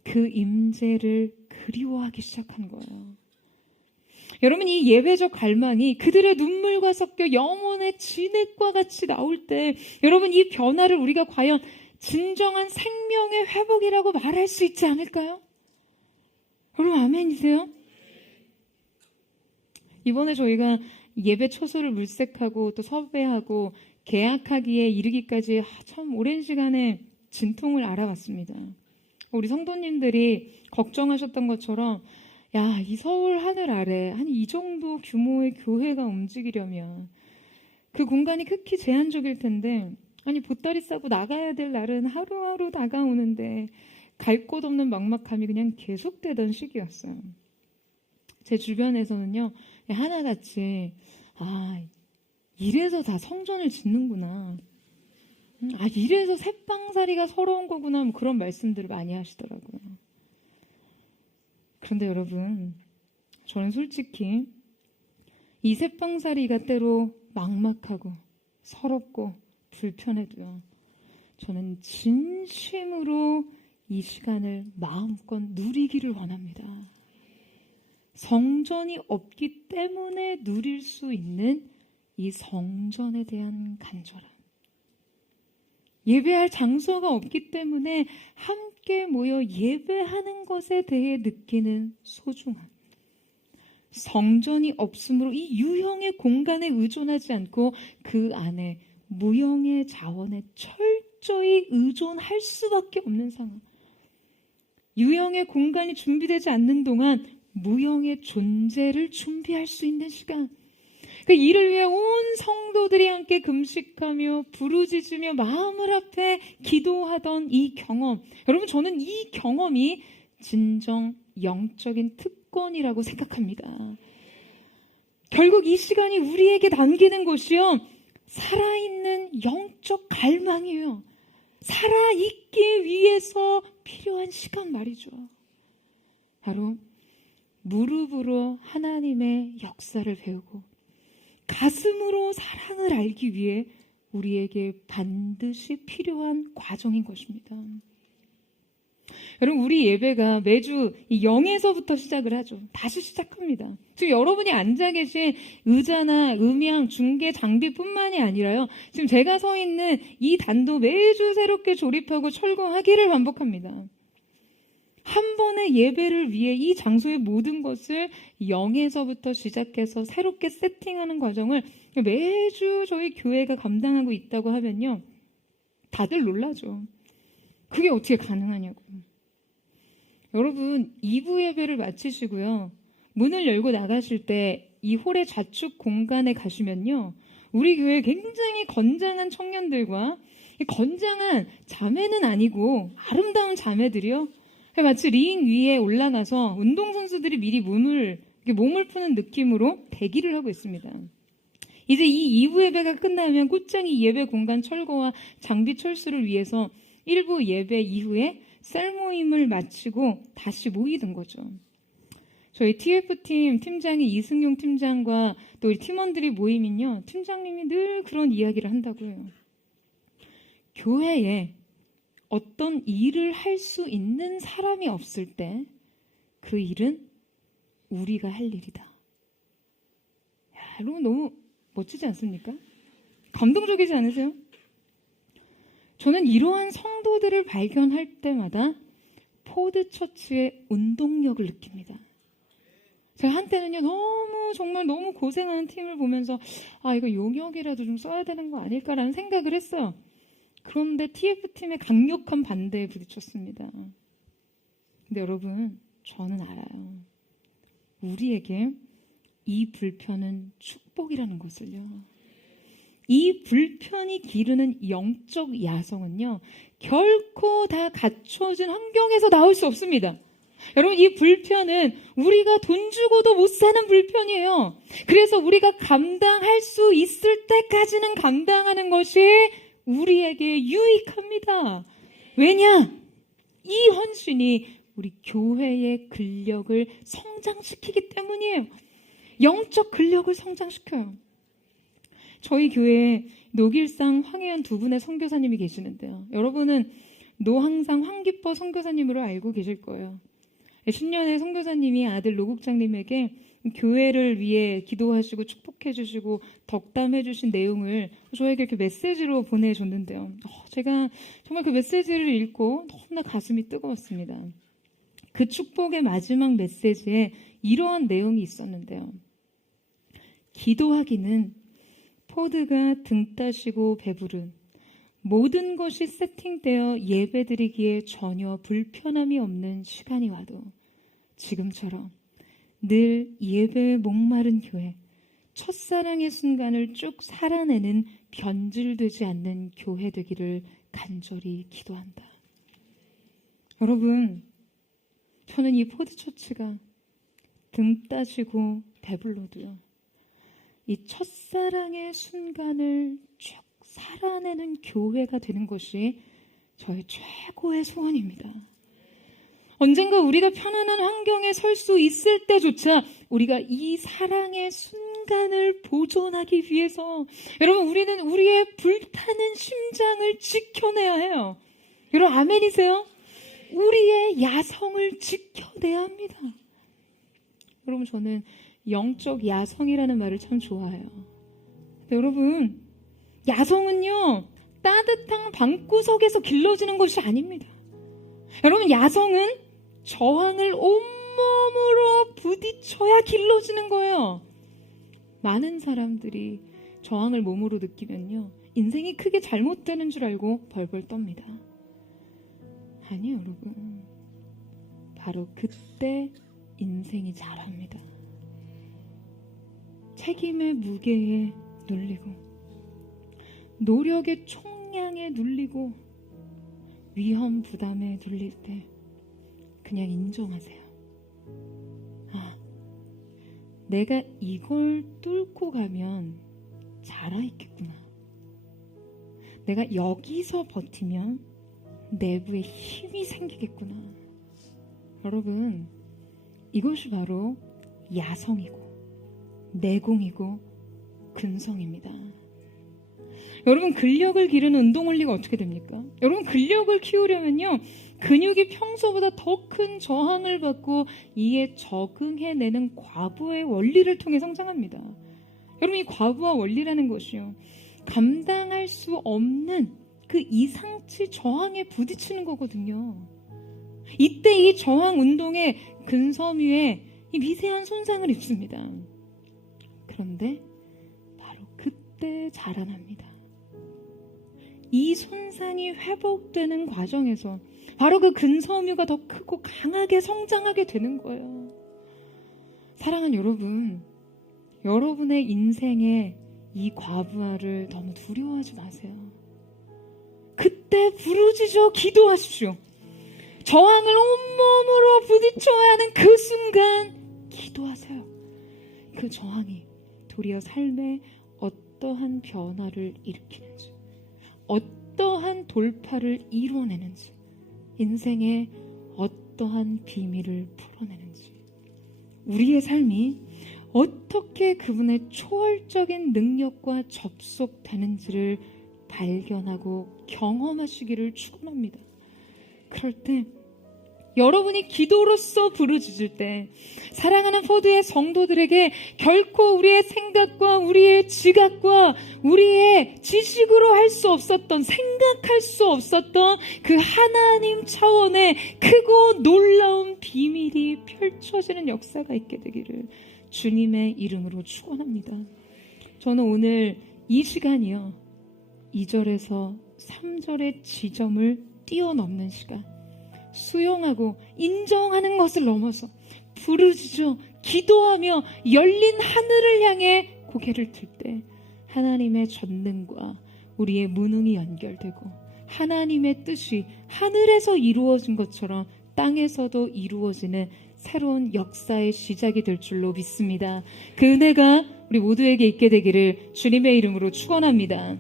그 임재를 그리워하기 시작한 거예요. 여러분, 이 예배적 갈망이 그들의 눈물과 섞여 영혼의 진액과 같이 나올 때 여러분 이 변화를 우리가 과연 진정한 생명의 회복이라고 말할 수 있지 않을까요? 여러분 아멘이세요? 이번에 저희가 예배 초소를 물색하고 또 섭외하고 계약하기에 이르기까지 참 오랜 시간에 진통을 알아봤습니다. 우리 성도님들이 걱정하셨던 것처럼 야, 이 서울 하늘 아래 한 이 정도 규모의 교회가 움직이려면 그 공간이 극히 제한적일 텐데 아니 보따리 싸고 나가야 될 날은 하루하루 다가오는데 갈 곳 없는 막막함이 그냥 계속되던 시기였어요. 제 주변에서는요 하나같이 이래서 다 성전을 짓는구나, 이래서 새빵살이가 서러운 거구나, 뭐 그런 말씀들을 많이 하시더라고요. 그런데 여러분, 저는 솔직히 이 새빵살이가 때로 막막하고 서럽고 불편해도요, 저는 진심으로 이 시간을 마음껏 누리기를 원합니다. 성전이 없기 때문에 누릴 수 있는 이 성전에 대한 간절함, 예배할 장소가 없기 때문에 함께 모여 예배하는 것에 대해 느끼는 소중함, 성전이 없으므로 이 유형의 공간에 의존하지 않고 그 안에 무형의 자원에 철저히 의존할 수밖에 없는 상황, 유형의 공간이 준비되지 않는 동안 무형의 존재를 준비할 수 있는 시간, 그 이를 위해 온 성도들이 함께 금식하며 부르짖으며 마음을 합해 기도하던 이 경험, 여러분 저는 이 경험이 진정 영적인 특권이라고 생각합니다. 결국 이 시간이 우리에게 남기는 것이요, 살아있는 영적 갈망이에요. 살아있기 위해서 필요한 시간 말이죠. 바로 무릎으로 하나님의 역사를 배우고 가슴으로 사랑을 알기 위해 우리에게 반드시 필요한 과정인 것입니다. 여러분, 우리 예배가 매주 이 0에서부터 시작을 하죠. 다시 시작합니다. 지금 여러분이 앉아 계신 의자나 음향, 중계 장비뿐만이 아니라요, 지금 제가 서 있는 이 단도 매주 새롭게 조립하고 철거하기를 반복합니다. 한 번의 예배를 위해 이 장소의 모든 것을 0에서부터 시작해서 새롭게 세팅하는 과정을 매주 저희 교회가 감당하고 있다고 하면요, 다들 놀라죠. 그게 어떻게 가능하냐고. 여러분, 2부 예배를 마치시고요, 문을 열고 나가실 때 이 홀의 좌측 공간에 가시면요, 우리 교회 굉장히 건장한 청년들과 건장한 자매는 아니고 아름다운 자매들이요, 마치 링 위에 올라가서 운동선수들이 미리 몸을 푸는 느낌으로 대기를 하고 있습니다. 이제 이 2부 예배가 끝나면 곧장이 예배 공간 철거와 장비 철수를 위해서 1부 예배 이후에 셀 모임을 마치고 다시 모이던 거죠. 저희 TF팀 팀장이 이승용 팀장과 또 우리 팀원들이 모이면요, 팀장님이 늘 그런 이야기를 한다고 해요. 교회에 어떤 일을 할 수 있는 사람이 없을 때 그 일은 우리가 할 일이다. 야, 여러분 너무 멋지지 않습니까? 감동적이지 않으세요? 저는 이러한 성도들을 발견할 때마다 포드처치의 운동력을 느낍니다. 제가 한때는요, 정말 너무 고생하는 팀을 보면서 이거 용역이라도 좀 써야 되는 거 아닐까라는 생각을 했어요. 그런데 TF팀의 강력한 반대에 부딪혔습니다. 근데 여러분, 저는 알아요. 우리에게 이 불편은 축복이라는 것을요. 이 불편이 기르는 영적 야성은요, 결코 다 갖춰진 환경에서 나올 수 없습니다. 여러분, 이 불편은 우리가 돈 주고도 못 사는 불편이에요. 그래서 우리가 감당할 수 있을 때까지는 감당하는 것이 우리에게 유익합니다. 왜냐? 이 헌신이 우리 교회의 근력을 성장시키기 때문이에요. 영적 근력을 성장시켜요. 저희 교회에 노길상 황혜연 두 분의 선교사님이 계시는데요. 여러분은 노항상 황기퍼 선교사님으로 알고 계실 거예요. 신년에 선교사님이 아들 노국장님에게 교회를 위해 기도하시고 축복해 주시고 덕담해 주신 내용을 저에게 이렇게 메시지로 보내줬는데요. 제가 정말 그 메시지를 읽고 너무나 가슴이 뜨거웠습니다. 그 축복의 마지막 메시지에 이러한 내용이 있었는데요. 기도하기는 포드가 등 따시고 배부른 모든 것이 세팅되어 예배드리기에 전혀 불편함이 없는 시간이 와도 지금처럼 늘 예배에 목마른 교회, 첫사랑의 순간을 쭉 살아내는 변질되지 않는 교회 되기를 간절히 기도한다. 여러분, 저는 이 포드처치가 등 따지고 배불러도요, 이 첫사랑의 순간을 쭉 살아내는 교회가 되는 것이 저의 최고의 소원입니다. 언젠가 우리가 편안한 환경에 설 수 있을 때조차 우리가 이 사랑의 순간을 보존하기 위해서, 여러분, 우리는 우리의 불타는 심장을 지켜내야 해요. 여러분, 아멘이세요? 우리의 야성을 지켜내야 합니다. 여러분, 저는 영적 야성이라는 말을 참 좋아해요. 근데 여러분, 야성은요, 따뜻한 방구석에서 길러지는 것이 아닙니다. 여러분, 야성은 저항을 온몸으로 부딪혀야 길러지는 거예요. 많은 사람들이 저항을 몸으로 느끼면요, 인생이 크게 잘못되는 줄 알고 벌벌 떱니다. 아니요, 여러분. 바로 그때 인생이 자랍니다. 책임의 무게에 눌리고, 노력의 총량에 눌리고, 위험 부담에 눌릴 때 그냥 인정하세요. 아, 내가 이걸 뚫고 가면 자라있겠구나. 내가 여기서 버티면 내부에 힘이 생기겠구나. 여러분, 이것이 바로 야성이고 내공이고 근성입니다. 여러분, 근력을 기르는 운동 원리가 어떻게 됩니까? 여러분, 근력을 키우려면요, 근육이 평소보다 더 큰 저항을 받고 이에 적응해내는 과부의 원리를 통해 성장합니다. 여러분, 이 과부하 원리라는 것이요, 감당할 수 없는 그 이상치 저항에 부딪히는 거거든요. 이때 이 저항 운동의 근섬유에 이 미세한 손상을 입습니다. 그런데 바로 그때 자라납니다. 이 손상이 회복되는 과정에서 바로 그 근섬유가 더 크고 강하게 성장하게 되는 거예요. 사랑하는 여러분, 여러분의 인생에 이 과부하를 너무 두려워하지 마세요. 그때 부르짖어 기도하십시오. 저항을 온몸으로 부딪혀야 하는 그 순간 기도하세요. 그 저항이 도리어 삶에 어떠한 변화를 일으키는지, 어떠한 돌파를 이루어내는지, 인생에 어떠한 비밀을 풀어내는지, 우리의 삶이 어떻게 그분의 초월적인 능력과 접속되는지를 발견하고 경험하시기를 축원합니다. 그럴 때 여러분이 기도로서 부르짖을 때 사랑하는 포드의 성도들에게 결코 우리의 생각과 우리의 지각과 우리의 지식으로 할 수 없었던, 생각할 수 없었던 그 하나님 차원의 크고 놀라운 비밀이 펼쳐지는 역사가 있게 되기를 주님의 이름으로 축원합니다. 저는 오늘 이 시간이요, 2절에서 3절의 지점을 뛰어넘는 시간, 수용하고 인정하는 것을 넘어서 부르짖어 기도하며 열린 하늘을 향해 고개를 들 때 하나님의 전능과 우리의 무능이 연결되고 하나님의 뜻이 하늘에서 이루어진 것처럼 땅에서도 이루어지는 새로운 역사의 시작이 될 줄로 믿습니다. 그 은혜가 우리 모두에게 있게 되기를 주님의 이름으로 축원합니다.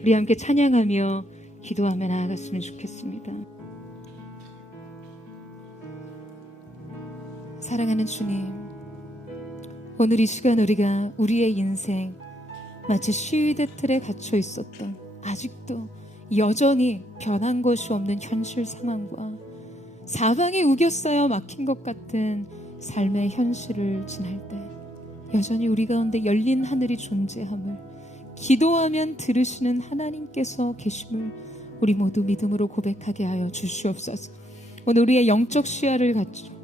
우리 함께 찬양하며 기도하며 나아갔으면 좋겠습니다. 사랑하는 주님, 오늘 이 시간 우리가 우리의 인생 마치 시위대 틀에 갇혀 있었던, 아직도 여전히 변한 것이 없는 현실 상황과 사방에 우겨싸여 막힌 것 같은 삶의 현실을 지날 때 여전히 우리 가운데 열린 하늘이 존재함을, 기도하면 들으시는 하나님께서 계심을 우리 모두 믿음으로 고백하게 하여 주시옵소서. 오늘 우리의 영적 시야를 갖추어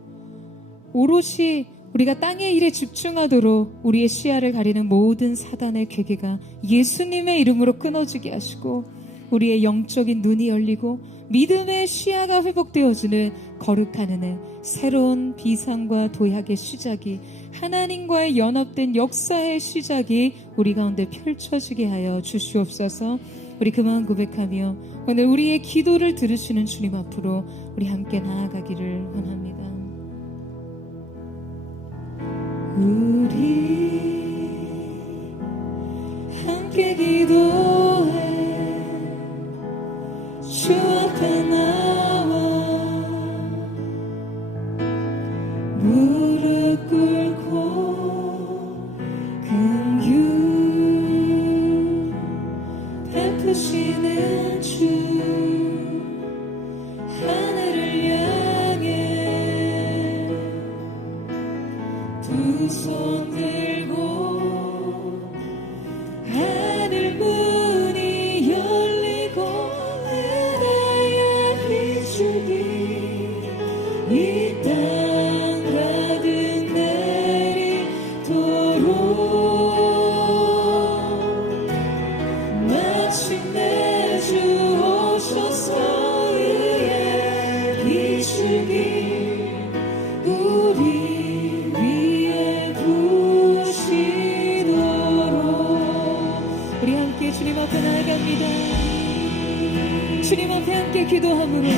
오롯이 우리가 땅의 일에 집중하도록 우리의 시야를 가리는 모든 사단의 괴계가 예수님의 이름으로 끊어지게 하시고, 우리의 영적인 눈이 열리고 믿음의 시야가 회복되어지는 거룩한 은혜, 새로운 비상과 도약의 시작이, 하나님과의 연합된 역사의 시작이 우리 가운데 펼쳐지게 하여 주시옵소서. 우리 그 마음 고백하며 오늘 우리의 기도를 들으시는 주님 앞으로 우리 함께 나아가기를 원합니다. 우리 함께 기도해 주 앞에 나와 무릎 꿇고 긍휼 베푸시는 주, 하늘을 향해 두 손 들고 하늘 문이 열리고 은혜의 비추기 이 땅 가득 내리도록 마침내 주 오셔서 의의 비추기 우리 주님 앞에 나아갑니다. 주님 앞에 함께 기도함으로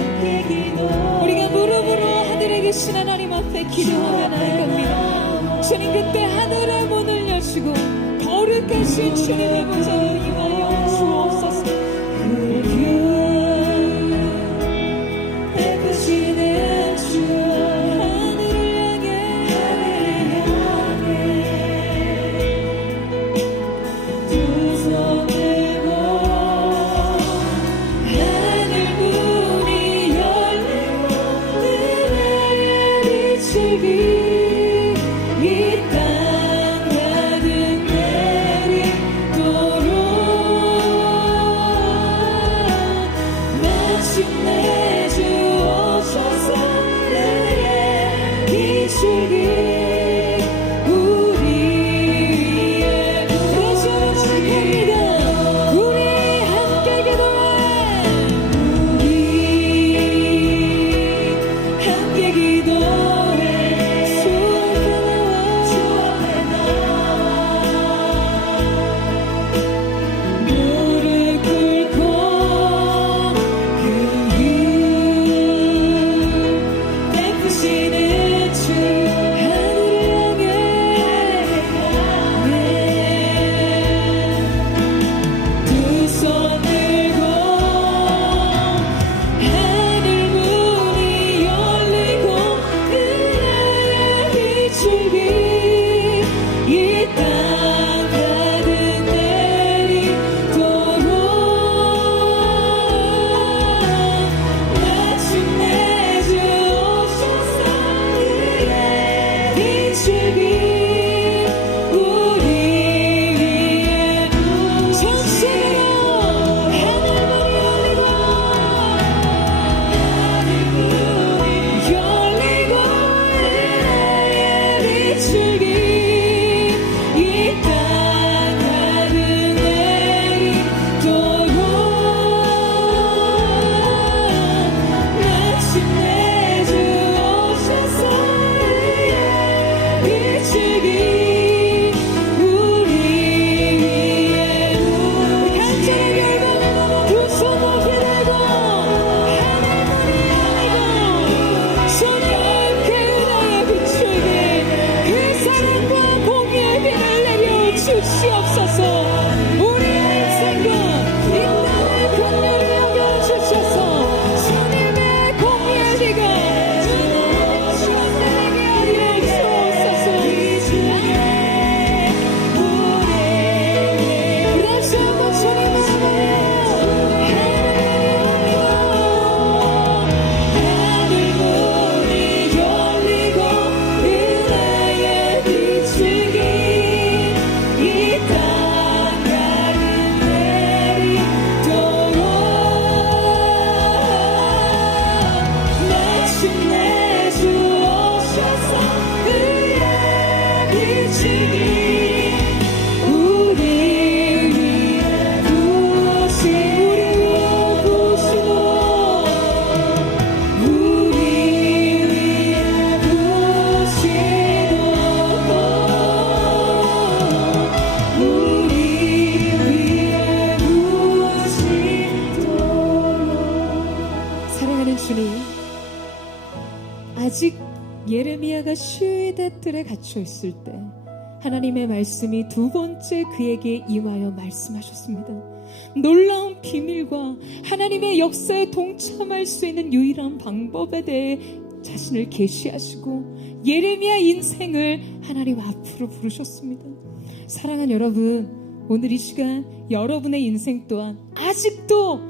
우리가 무릎으로 하늘에 계신 하나님 앞에 기도하며 나아갑니다. 주님, 그때 하늘의 문을 여시고 거룩하신 주님의 보좌를 임하여 주옵소서. 베푸시는 주, 하늘을 향해 두 손 무릎 꿇고 긍휼 사랑하는 주님, 아직 예레미야가 시위대 뜰에 갇혀 있을 때 하나님의 말씀이 두 번째 그에게 임하여 말씀하셨습니다. 놀라운 비밀과 하나님의 역사에 동참할 수 있는 유일한 방법에 대해 자신을 계시하시고 예레미야 인생을 하나님 앞으로 부르셨습니다. 사랑하는 여러분, 오늘 이 시간 여러분의 인생 또한 아직도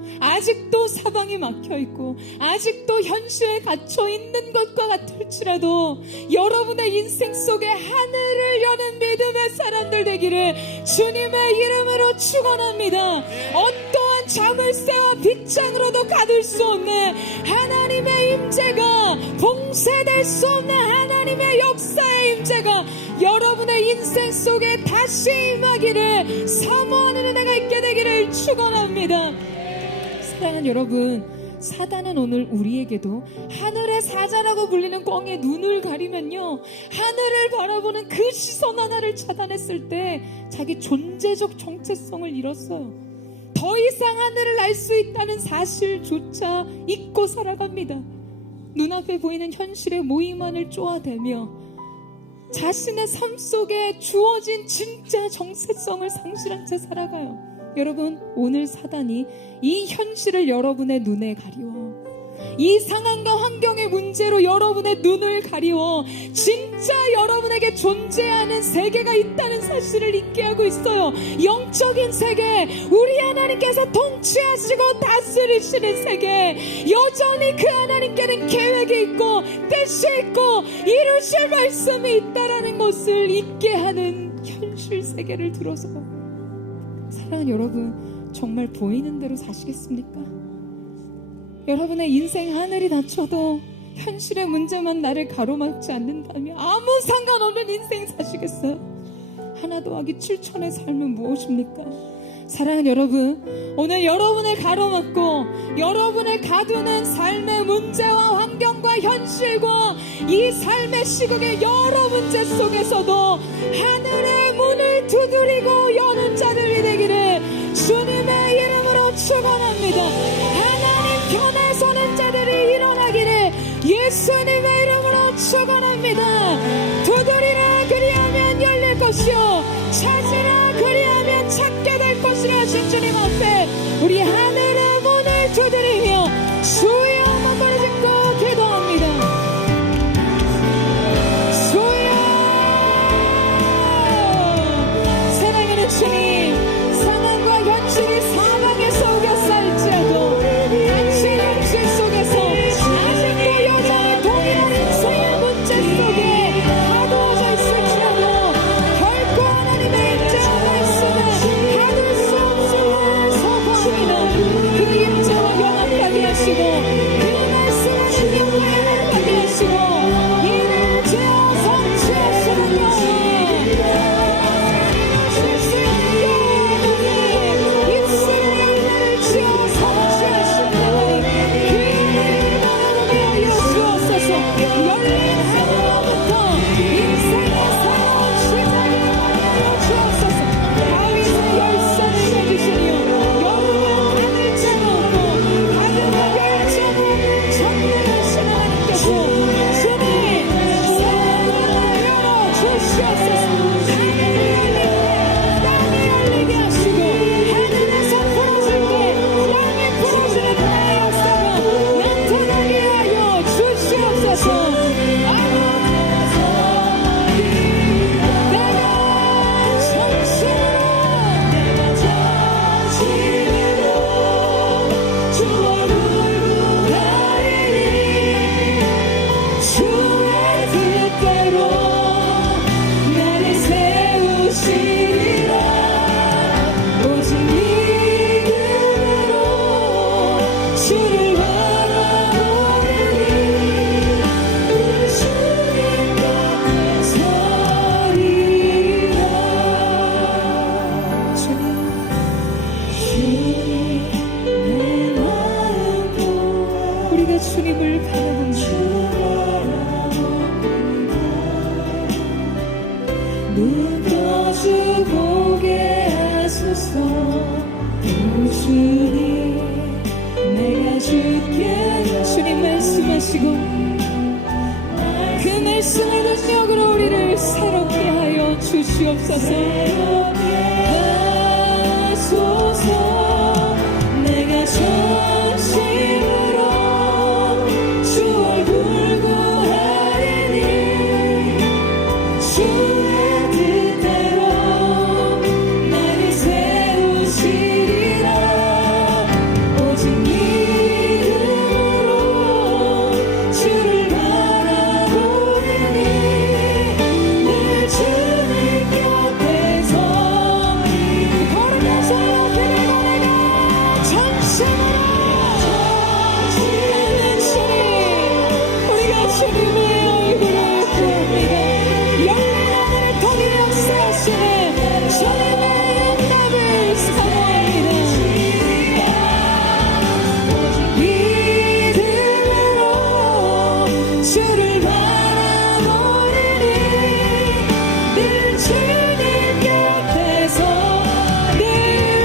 사방이 막혀있고 아직도 현실에 갇혀있는 것과 같을지라도 여러분의 인생 속에 하늘을 여는 믿음의 사람들 되기를 주님의 이름으로 축원합니다. 어떠한 자물쇠와 빗장으로도 가둘 수 없는 하나님의 임재가, 봉쇄될 수 없는 하나님의 역사의 임재가 여러분의 인생 속에 다시 임하기를 사모하는 은혜가 있게 되기를 축원합니다. 사랑하는 여러분, 사단은 오늘 우리에게도 하늘의 사자라고 불리는 꽝에 눈을 가리면요, 하늘을 바라보는 그 시선 하나를 차단했을 때 자기 존재적 정체성을 잃었어요. 더 이상 하늘을 날 수 있다는 사실조차 잊고 살아갑니다. 눈앞에 보이는 현실의 모임만을 쪼아대며 자신의 삶 속에 주어진 진짜 정체성을 상실한 채 살아가요. 여러분, 오늘 사단이 이 현실을 여러분의 눈에 가리워, 이 상황과 환경의 문제로 여러분의 눈을 가리워 진짜 여러분에게 존재하는 세계가 있다는 사실을 잊게 하고 있어요. 영적인 세계, 우리 하나님께서 통치하시고 다스리시는 세계, 여전히 그 하나님께는 계획이 있고 뜻이 있고 이루실 말씀이 있다라는 것을 잊게 하는 현실 세계를 들어서, 사랑하는 여러분, 정말 보이는 대로 사시겠습니까? 여러분의 인생 하늘이 닫혀도 현실의 문제만 나를 가로막지 않는다면 아무 상관없는 인생 사시겠어요? 하나 더하기 7천의 삶은 무엇입니까? 사랑하는 여러분, 오늘 여러분을 가로막고 여러분을 가두는 삶의 문제와 환경과 현실과 이 삶의 시국의 여러 문제 속에서도 하늘의 문을 두드리고 여는 자들이 되기를 주님의 이름으로 축원합니다. 하나님 편에 서는 자들이 일어나기를 예수님의 이름으로 축원합니다. 두드리라 그리하면 열릴 것이요, 찾으라 그리하면 찾게 될 것이라 하신 주님 앞에 우리 하늘의 문을 두드리며 주여 한번 짓고 기도합니다. 주여. 사랑하는 주님, 상황과 현실이 사방에서 우겨싸일지라도 현실 속에서 아직도 여전히 동일한 인생의 문제 속에 가두어져 있을지라도 결코 하나님의 임재와 말씀을 가둘 수 없음을 선포합니다. 그 임재와 연합하게 하시고 그 말씀을 능력과 연합하게 하시고 이를 주여 성취하시는 영광 주님을 바라봅니다. 눈 떠주 보게 하소서. 오 주님, 내가 주께 주님 주시고 그 말씀을 능력으로 우리를 새롭게 하여 주시옵소서. 하소서. 내가 전심으로 주 얼굴 구하리니 주의 뜻대로 나를 세우시리라. 오직 믿음으로 주를 바라보리니 늘 주님 곁에서 걸으면서 기도가 내가 전심으로 주님, 우리가 주님의 얼굴을 봅니다. 열린 하늘 통해 역사하시는 주님의 응답을 사모합니다. 믿음으로 주를 바라보리니 늘 주님 곁에서 늘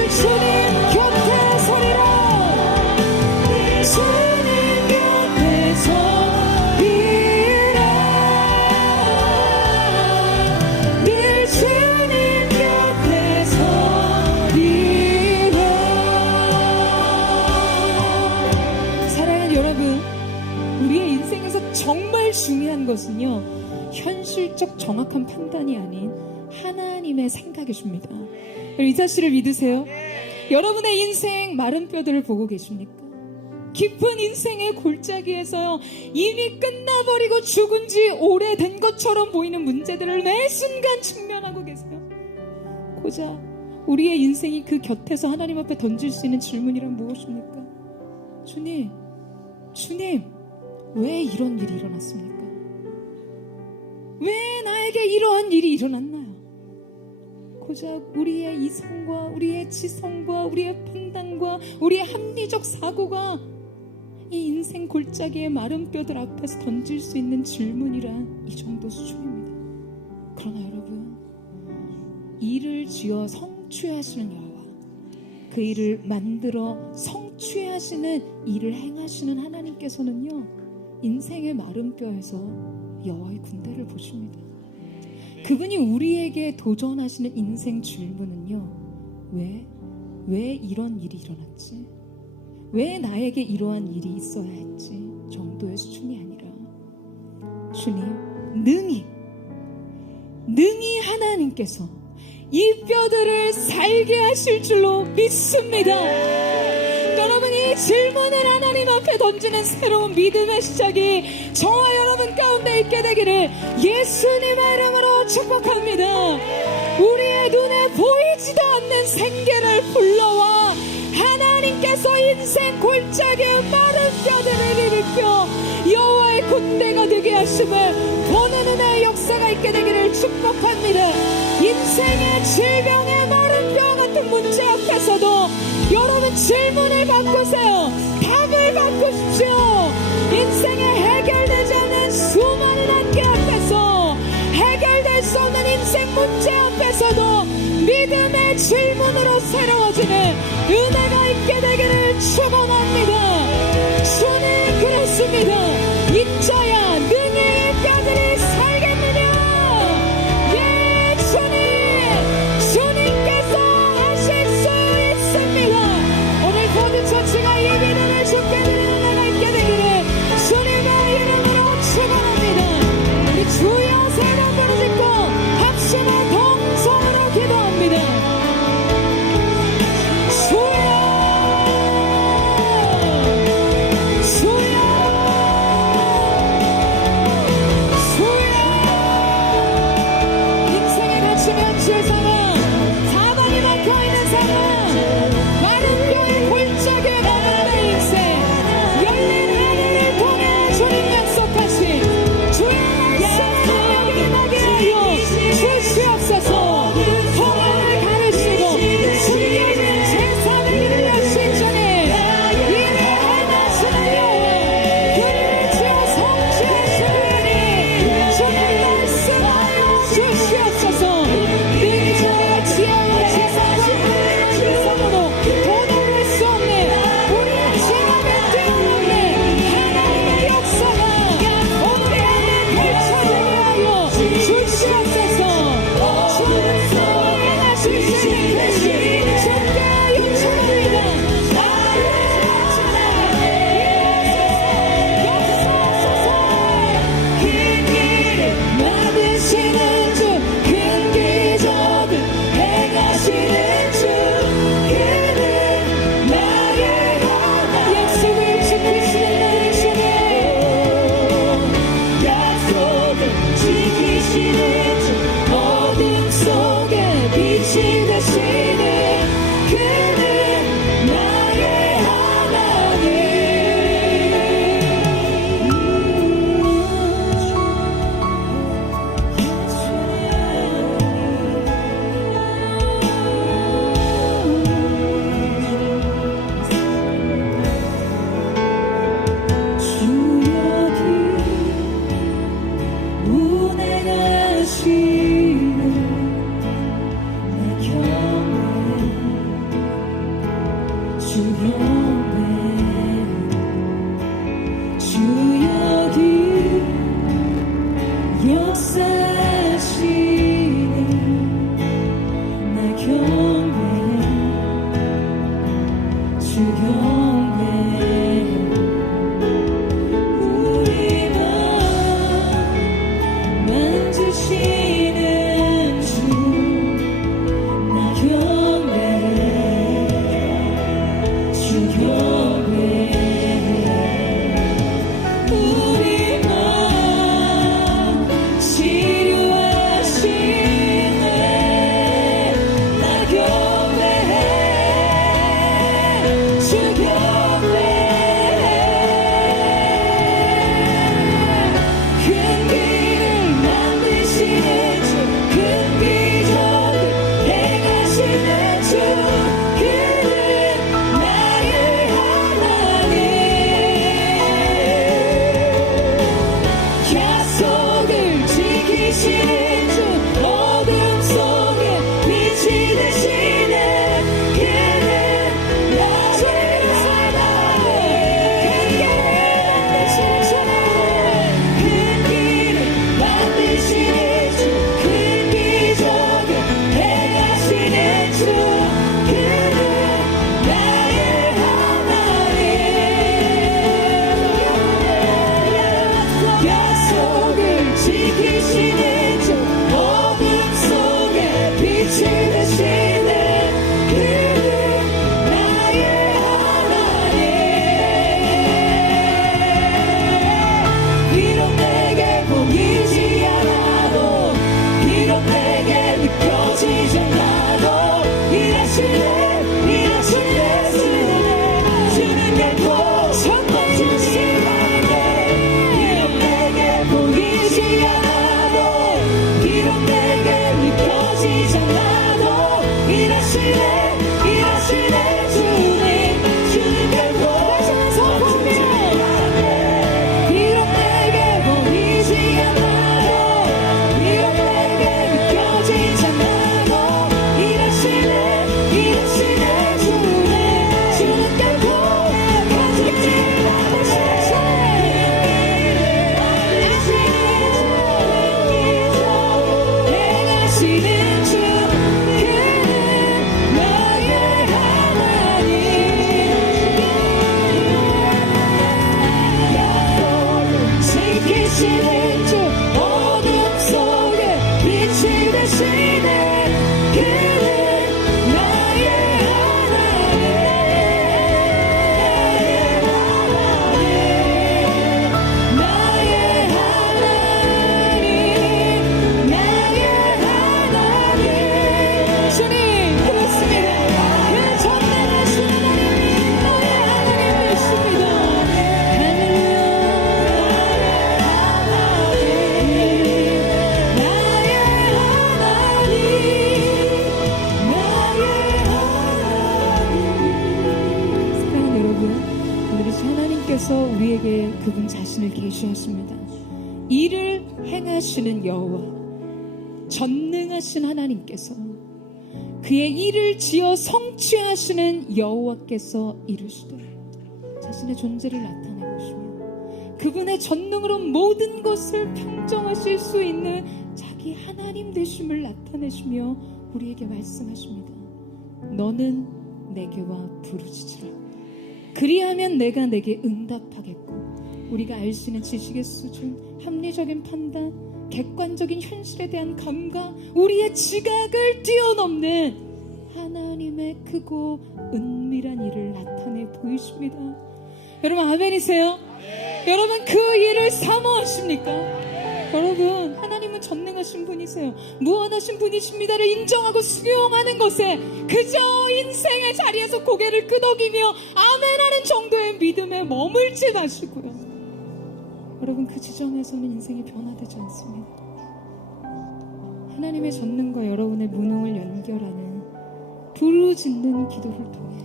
주님 곁에 서리라. 주님 곁에서 이라. 늘 주님 곁에서 이라. 사랑하는 여러분, 우리의 인생에서 정말 중요한 것은요, 현실적 정확한 판단이 아닌 하나님의 생각이십니다. 이 사실을 믿으세요? 여러분의 인생 마른 뼈들을 보고 계십니까? 깊은 인생의 골짜기에서요, 이미 끝나버리고 죽은 지 오래된 것처럼 보이는 문제들을 매 순간 직면하고 계세요. 고작 우리의 인생이 그 곁에서 하나님 앞에 던질 수 있는 질문이란 무엇입니까? 주님, 왜 이런 일이 일어났습니까? 왜 나에게 이러한 일이 일어났나요? 고작 우리의 이성과 우리의 지성과 우리의 판단과 우리의 합리적 사고가 이 인생 골짜기의 마른 뼈들 앞에서 던질 수 있는 질문이란 이 정도 수준입니다. 그러나 여러분, 일을 지어 성취하시는 여호와, 그 일을 만들어 성취하시는 일을 행하시는 하나님께서는요, 인생의 마른 뼈에서 여호와의 군대를 보십니다. 그분이 우리에게 도전하시는 인생 질문은요, 왜 이런 일이 일어났지? 왜 나에게 이러한 일이 있어야 했지? 정도의 수준이 아니라, 주님, 능히 하나님께서 이 뼈들을 살게 하실 줄로 믿습니다. 여러분, 이 질문을 하나님 앞에 던지는 새로운 믿음의 시작이 저와 여러분 가운데 있게 되기를 예수님의 이름으로 축복합니다. 우리의 눈에 보이지도 않는 생계를 불러와 하나님께서 인생 골짜기의 마른 뼈들을 일으켜 여호와의 군대가 되게 하심을 보는 은혜의 역사가 있게 되기를 축복합니다. 인생의 질병의 마른 뼈 같은 문제 앞에서도 여러분 질문을 바꾸세요. 답을 바꾸십시오. 인생에 해결되지 않는 수많은 한계 앞에서, 해결될 수 없는 인생 문제 앞에서도 믿음의 질문으로 새로워지는 은혜가 있게 되기를 축원합니다. 주님, 그렇습니다. 인자야, 능히 이 뼈들이 살겠느냐? 예, 주님께서 하실 수 있습니다. 오늘 모든 처치가 이 믿음을 주께 드리는 은혜가 있게 되기를 주님의 이름으로 축원합니다. 우리 주여 세 번 부르짖고 합심의 동성으로 기도합니다. 주여, 인생에 갇히면 주의 사랑, 사방이 막혀있는 사랑, 마른 뼈의 골짜기에 머무는 인생, 열린 하늘을 통해 주님 약속하신 주의 말씀을 확인하게 하여 주시옵소서. 통로를 가르시고 주님의 제사를 이루려 하신 주님, 이를 행하시는 여호와, 그를 지어 성취하시리니 주님 말씀하여 주시옵소서. 능히 저의 지혜와 지성과 지성으로 도달할 수 없네, 우리의 지각에 뛰어넘네 하나님의 역사가 주 여기 역사하시네. 나 경배해, 주 경배해. 우리 맘 만지시는 주, 나 경배해, 주 경배해. 우리 맘 치료하시네. 나 경배해, 주 경배해. 큰 길을 만드시는 주, 큰 기적을 행하시는 주, 그는 나의 하나님. 약속을 지키시는 주, 어둠 속에 빛이 되시네. 그는 나의 하나님. 큰 길을 만드시는 주, 큰 기적을 행하시는 주, 그는 나의 하나님. 약속을 지키시는 주, 어둠 속에 빛이 되시네. 그는 나의 하나님. 비록 내게 보이지 않아도, 비록 내게 느껴지지 않아도, 일하시네, 일하시네, 주는 결코 선포주시네. 비록 내게 보이지 않아도, 비록 내게 느껴지지 않아도, 일하시네, 일하시네, 주는 결코 선포주시네. 비록 내게 보이지 않아도, 비록 내게 느껴지지 않아도, 일하시네, 일하시네, 주는 결코 가지지 행하시는 주, 그는 나의 하나님. 지키시는 주, 어둠 속에 빛이 되시네. 그는 나의 하나님. 나의 하나님, 나의 하나님. 주님, 그렇습니다. 그 전능하신 하나님, 너의 하나님 되십니다. 사랑하는 여러분, 오늘 이 하나님께서 우리에게 그분 자신을 계시하십니다. 일을 행하시는 여호와, 전능하신 하나님께서, 그의 일을 지어 성취하시는 여호와께서 이르시되 자신의 존재를 나타내고 계시며, 그분의 전능으로 모든 것을 평정하실 수 있는 자기 하나님 되심을 나타내시며 우리에게 말씀하십니다. 너는 내게와 부르짖으라. 그리하면 내가 내게 응답하겠고. 우리가 알 수 있는 지식의 수준, 합리적인 판단, 객관적인 현실에 대한 감각, 우리의 지각을 뛰어넘는 하나님의 크고 은밀한 일을 나타내 보이십니다. 여러분 아멘이세요? 여러분 그 일을 사모하십니까? 여러분 하나님은 전능하신 분이세요. 무한하신 분이십니다를 인정하고 수용하는 것에 그저 인생의 자리에서 고개를 끄덕이며 아멘하는 정도의 믿음에 머물지 마시고요. 여러분 그 지점에서는 인생이 변화되지 않습니다. 하나님의 전능과 여러분의 무능을 연결하는 부르짖는 기도를 통해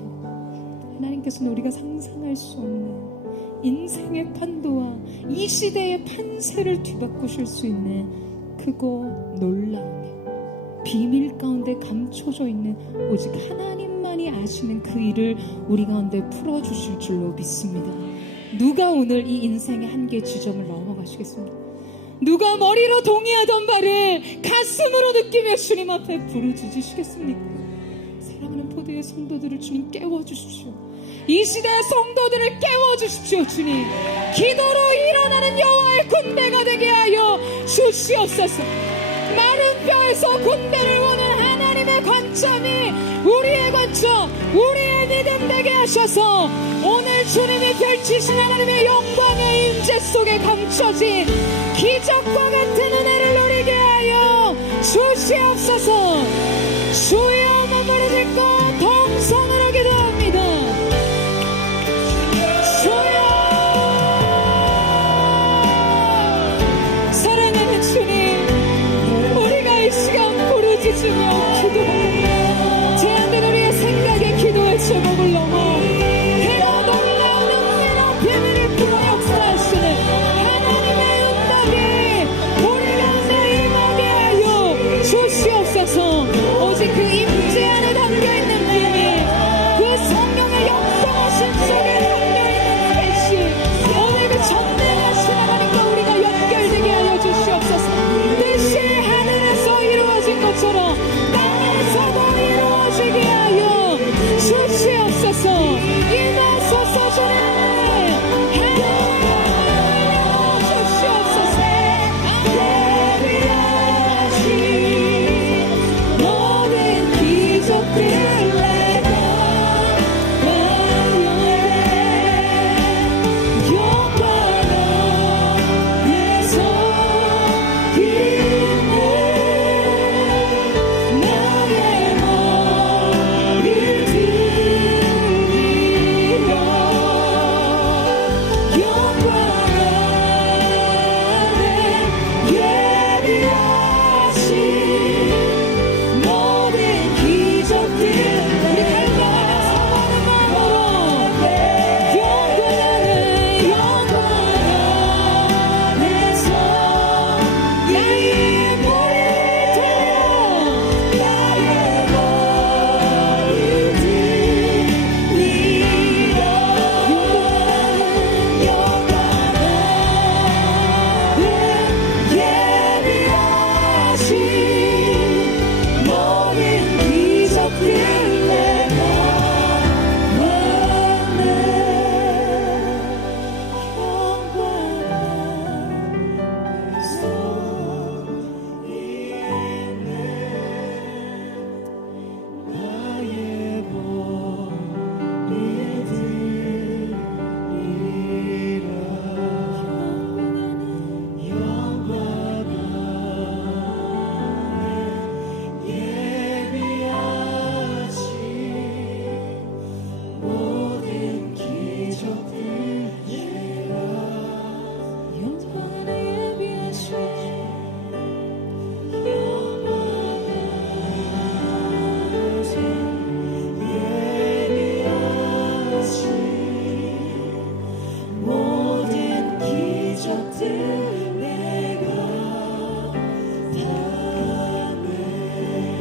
하나님께서는 우리가 상상할 수 없는 인생의 판도와 이 시대의 판세를 뒤바꾸실 수 있는 크고 놀라움에 비밀 가운데 감춰져 있는 오직 하나님만이 아시는 그 일을 우리 가운데 풀어주실 줄로 믿습니다. 누가 오늘 이 인생의 한계 지점을 넘어가시겠습니까? 누가 머리로 동의하던 바를 가슴으로 느끼며 주님 앞에 부르짖으시겠습니까? 사랑하는 포도의 성도들을 주님 깨워주십시오. 이 시대의 성도들을 깨워주십시오. 주님, 기도로 일어나는 여호와의 군대가 되게 하여 주시옵소서. 마른 뼈에서 군대를 보는 하나님의 관점이 우리의 관점, 우리의 믿음 되게 하셔서 오늘 주님이 펼치신 하나님의 영광의 임재 속에 감춰진 기적과 같은 은혜를 누리게 하여 주시옵소서. 주여 만물을 짓고 동성으로 기도합니다. 주여, 사랑하는 주님, 우리가 이 시간 부르짖으며 기도합니다. 제한된 우리의 생각의 기도의 제목을 넘어 그가 놀라운 은혜와 비밀을 풀어 역사하시는 하나님의 응답이 우리 가운데 임하게 하여 주시옵소서. 오직 그 임재 안에 담겨있는 비밀, 그 성령의 역동하신 속에 담겨있는 계시, 오늘 그 전능하신 하나님과 우리가 연결되게 하여 주시옵소서. 뜻이 하늘에서 이루어진 것처럼 땅에서도 이루어지게 하여 주시옵소서. 임하소서.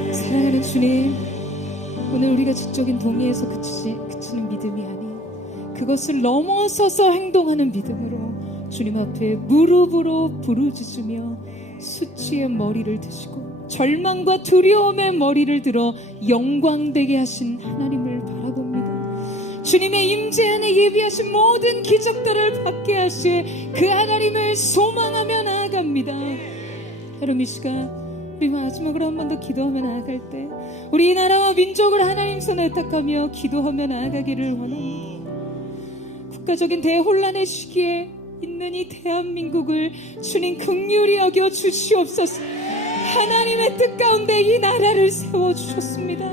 주님 사랑하는 주님, 오늘 우리가 지적인 동의에서 그치는 믿음이 아닌 그것을 넘어서서 행동하는 믿음으로 주님 앞에 무릎으로 부르짖으며 수치의 머리를 드시고 절망과 두려움의 머리를 들어 영광되게 하신 하나님을 바라봅니다. 주님의 임재 안에 예비하신 모든 기적들을 받게 하실 그 하나님을 소망하며 나아갑니다. 여러분, 이 시간 우리 마지막으로 한 번 더 기도하며 나아갈 때 우리 나라와 민족을 하나님 손에 의탁하며 기도하며 나아가기를 원합니다. 국가적인 대혼란의 시기에 있는 이 대한민국을 주님 긍휼히 여겨 주시옵소서. 하나님의 뜻 가운데 이 나라를 세워주셨습니다.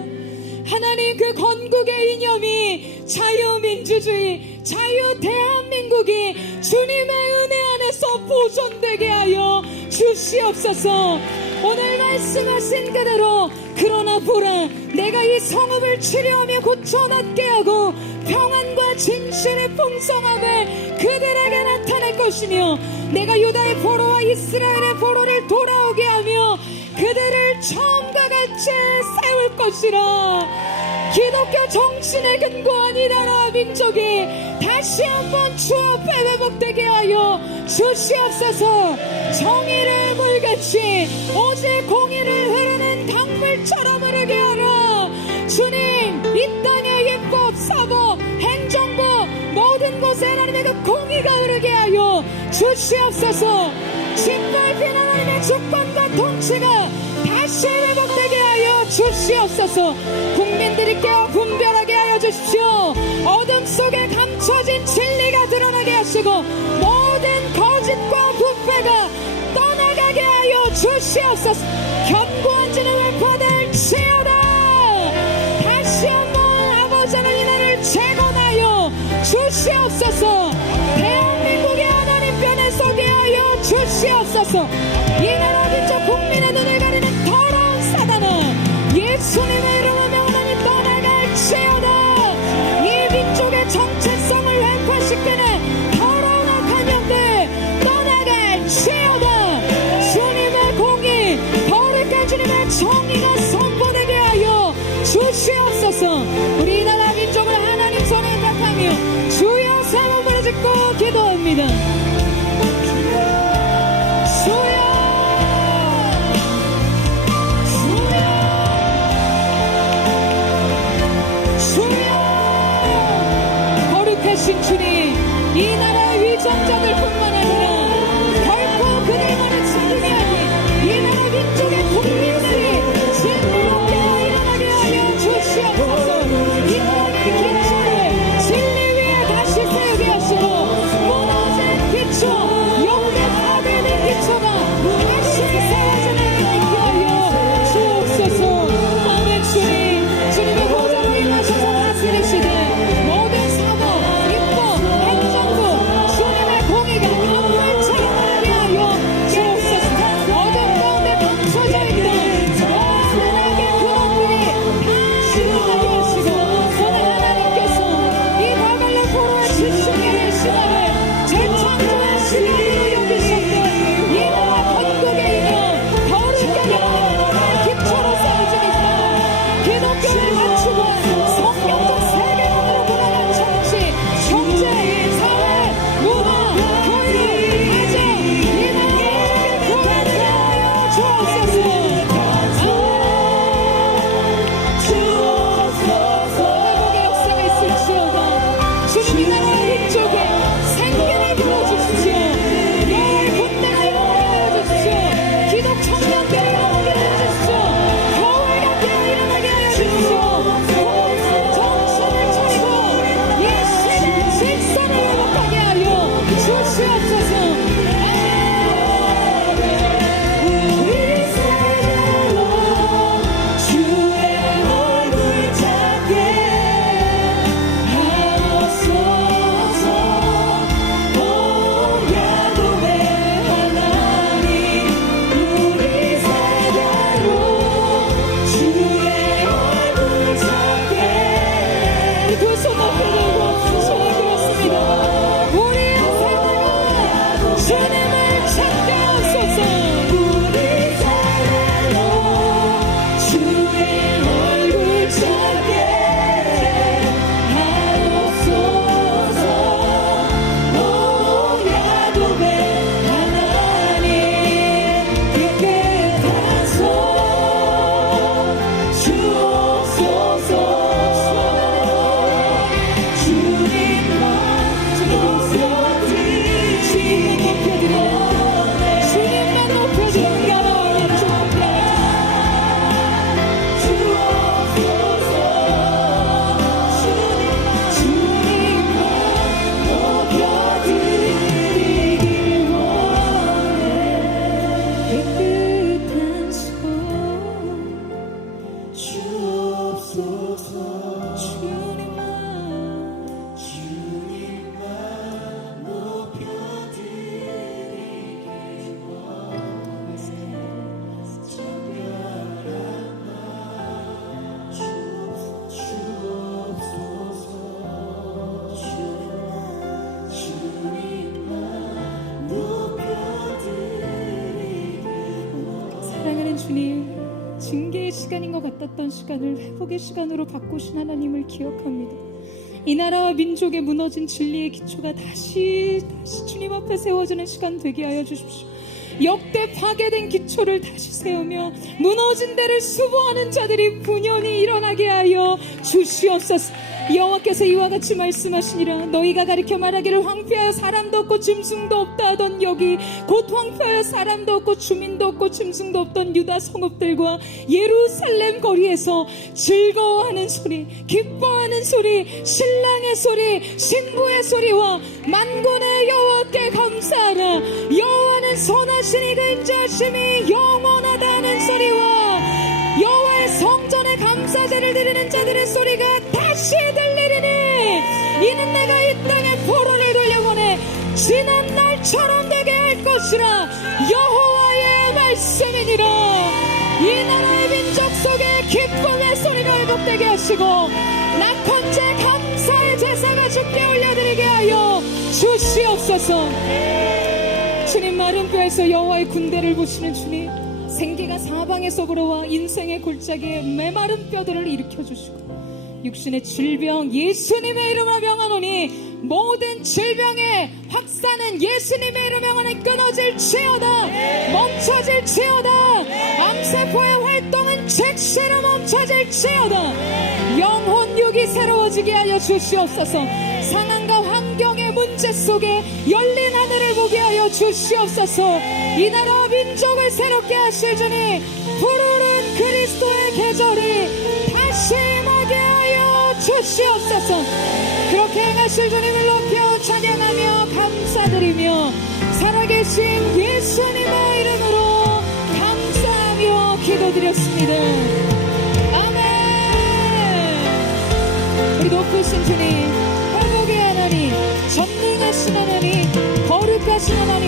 하나님, 그 건국의 이념이 자유민주주의, 자유대한민국이 주님의 은혜 안에서 보존되게 하여 주시옵소서. 오늘 말씀하신 그대로, 그러나 보라, 내가 이 성읍을 치료하며 고쳐놨게 하고 평안과 진실의 풍성함을 그들에게 나타낼 것이며, 내가 유다의 포로와 이스라엘의 포로를 돌아오게 하며 그들을 처음과 같이 세울 것이라. 기독교 정신에 근거한 이 나라 민족이 다시 한번 주 앞에 회복되게 하여 주시옵소서. 정의를 물같이 오직 공의를 흐르는 강물처럼 흐르게 하라. 주님, 이 땅의 입법, 사법, 행정부 모든 곳에 하나님의 그 공의가 흐르게 하여 주시옵소서. 짓밟힌 하나님의 주권과 통치가 다시 회복되게 하여 주시옵소서. 국민들이 깨어 분별하게 하여 주십시오. 어둠 속에 감춰진 진리가 드러나게 하시고 모든 거짓과 부패가 떠나가게 하여 주시옵소서. 견고한 진을 웹파될지어다. 다시 한번 아버지 하나님 이 나라를 재건하여 주시옵소서. 대한민국의 하나님 편에 서게 하여 주시옵소서. 이 나라 민족 국민의 눈을 가리는 더러운 사단아, 예수님의 이름을 명하니 떠나갈지어다. 이 민족의 정체성을 획파시키는 더러운 악한 영들 떠나갈지어다. 주님의 공의, 거룩한 주님의 정의가 선포되게 하여 주시옵소서. 우리 이 나라 민족을 하나님 손에託하며 주여 삼은 부를 짓고 기도합니다. 주여, 거룩하신 주님, 이 나라의 위정자들 뿐만 아니라 결코 그들만을 찾으게 하니 이 나라 민족의 국민들이 진리롭게 일어나게 하여 주시옵소서. 이 땅의 기초를 진리 위에 다시 세우게 하시고 무너진 기초, 영계 파괴된 기초가 다시 세워지는 있게 하여 주옵소서. 아멘. 주님, 주님의 보좌로 임하셔서 다스리시되 모든 사법, 입법, 행정부 주님의 공의가 강물처럼 하게 하여 주옵소서. 어둠 가운데 감춰져 있던 모든 악의 그것들이 다 일어나게 하시고 오늘 하나님께서 이 바벨론 포로의 지식의 시간을 재창조하시는 일을 여기셨네. 이 나라 건국에 있는 거룩한 영혼의 기초로 세워집니다. 기독교를 갖추고 성경적 세계관으로 돌아간 정치, 경제, 사회, 문화, 교육, 가정, 이 나라의 교회를 하여 주옵소서. 회복의 역사가 있을지어다. 주님, 이 나라 민족에 생기를 불어주십시오. 열 군대가 일어나게 하여 주십시오. 기독 청년들이 일어나게 하여 주십시오. 교회가 깨어 일어나게 하여 주십시오. 정신을 차리고 예수의 질서를 회복하게 하여 주시옵소서. 우리 세대로 주의 얼굴 찾게 하옵소서. 오 야곱의 하나님, 우리 세대로 주의 얼굴 찾게. 두 손 높이 들고 손을 들었습니다. 우리의 세대로 주님을 찾게 하옵소서. 우리 세대로 주의 얼굴 찾게 하옵소서. 오 야곱의 하나님, 깨끗하소 주옵소서. 주님만 높여드리, 주님만 높여드립니다. 주님만 높여드리길 원해. 깨끗한 손 주옵소서. 주님만 높여드리길 원해. 정결한 나 주옵소서. 주님만 높여드리길 원해. 사랑하는 주님, 징계의 시간 시간인 것 같았던 시간을 회복의 시간으로 바꾸신 하나님을 기억합니다. 이 나라와 민족의 무너진 진리의 기초가 다시 주님 앞에 세워지는 시간 되게 하여 주십시오. 역대 파괴된 기초를 다시 세우며 무너진 데를 수보하는 자들이 분연히 일어나게 하여 주시옵소서. 여호와께서 이와 같이 말씀하시니라. 너희가 가리켜 말하기를 황폐하여 사람도 없고 짐승도 없다 하던 여기 곧 황폐하여 사람도 없고 주민도 없고 짐승도 없던 유다 성읍들과 예루살렘 거리에서 즐거워하는 소리, 기뻐하는 소리, 신랑의 소리, 신부의 소리와 만군의 여호와께 감사하라. 여호와는 선하시니 그 인자하심이 영원하다는 소리와 여호와의 성전에 감사제를 드리는 자들의 소리가 다시 들리리니 이는 내가 이 땅에 포로를 돌려보내 지난 날처럼 되게 할 것이라. 여호와의 말씀이니라. 이 나라의 민족 속에 기쁨의 소리가 회복되게 하시고 낙헌제 감사의 제사가 주께 올려드리게 하여 주시옵소서. 주님, 마른 뼈에서 여호와의 군대를 보시는 주님, 생기가 사방에서 불어와 인생의 골짜기에 메마른 뼈들을 일으켜주시고 육신의 질병 예수님의 이름으로 명하노니 모든 질병의 확산은 예수님의 이름으로 명하노니 끊어질지어다, 멈춰질지어다. 암세포의 활동은 즉시로 멈춰질지어다. 영혼 육이 새로워지게 하여 주시옵소서. 상황과 환경의 문제 속에 열린 하늘을 보게 하여 주시옵소서. 이 나라와 민족을 새롭게 하실 주님, 푸르른 그리스도의 계절이 다시 임하게 하여 주시옵소서. 그렇게 행하실 주님을 높여 찬양하며 감사드리며 살아계신 예수님의 이름으로 감사하며 기도드렸습니다. 아멘. 우리 높으신 주님, 회복의 하나님, 전능하신 하나님, 거룩하신 하나님,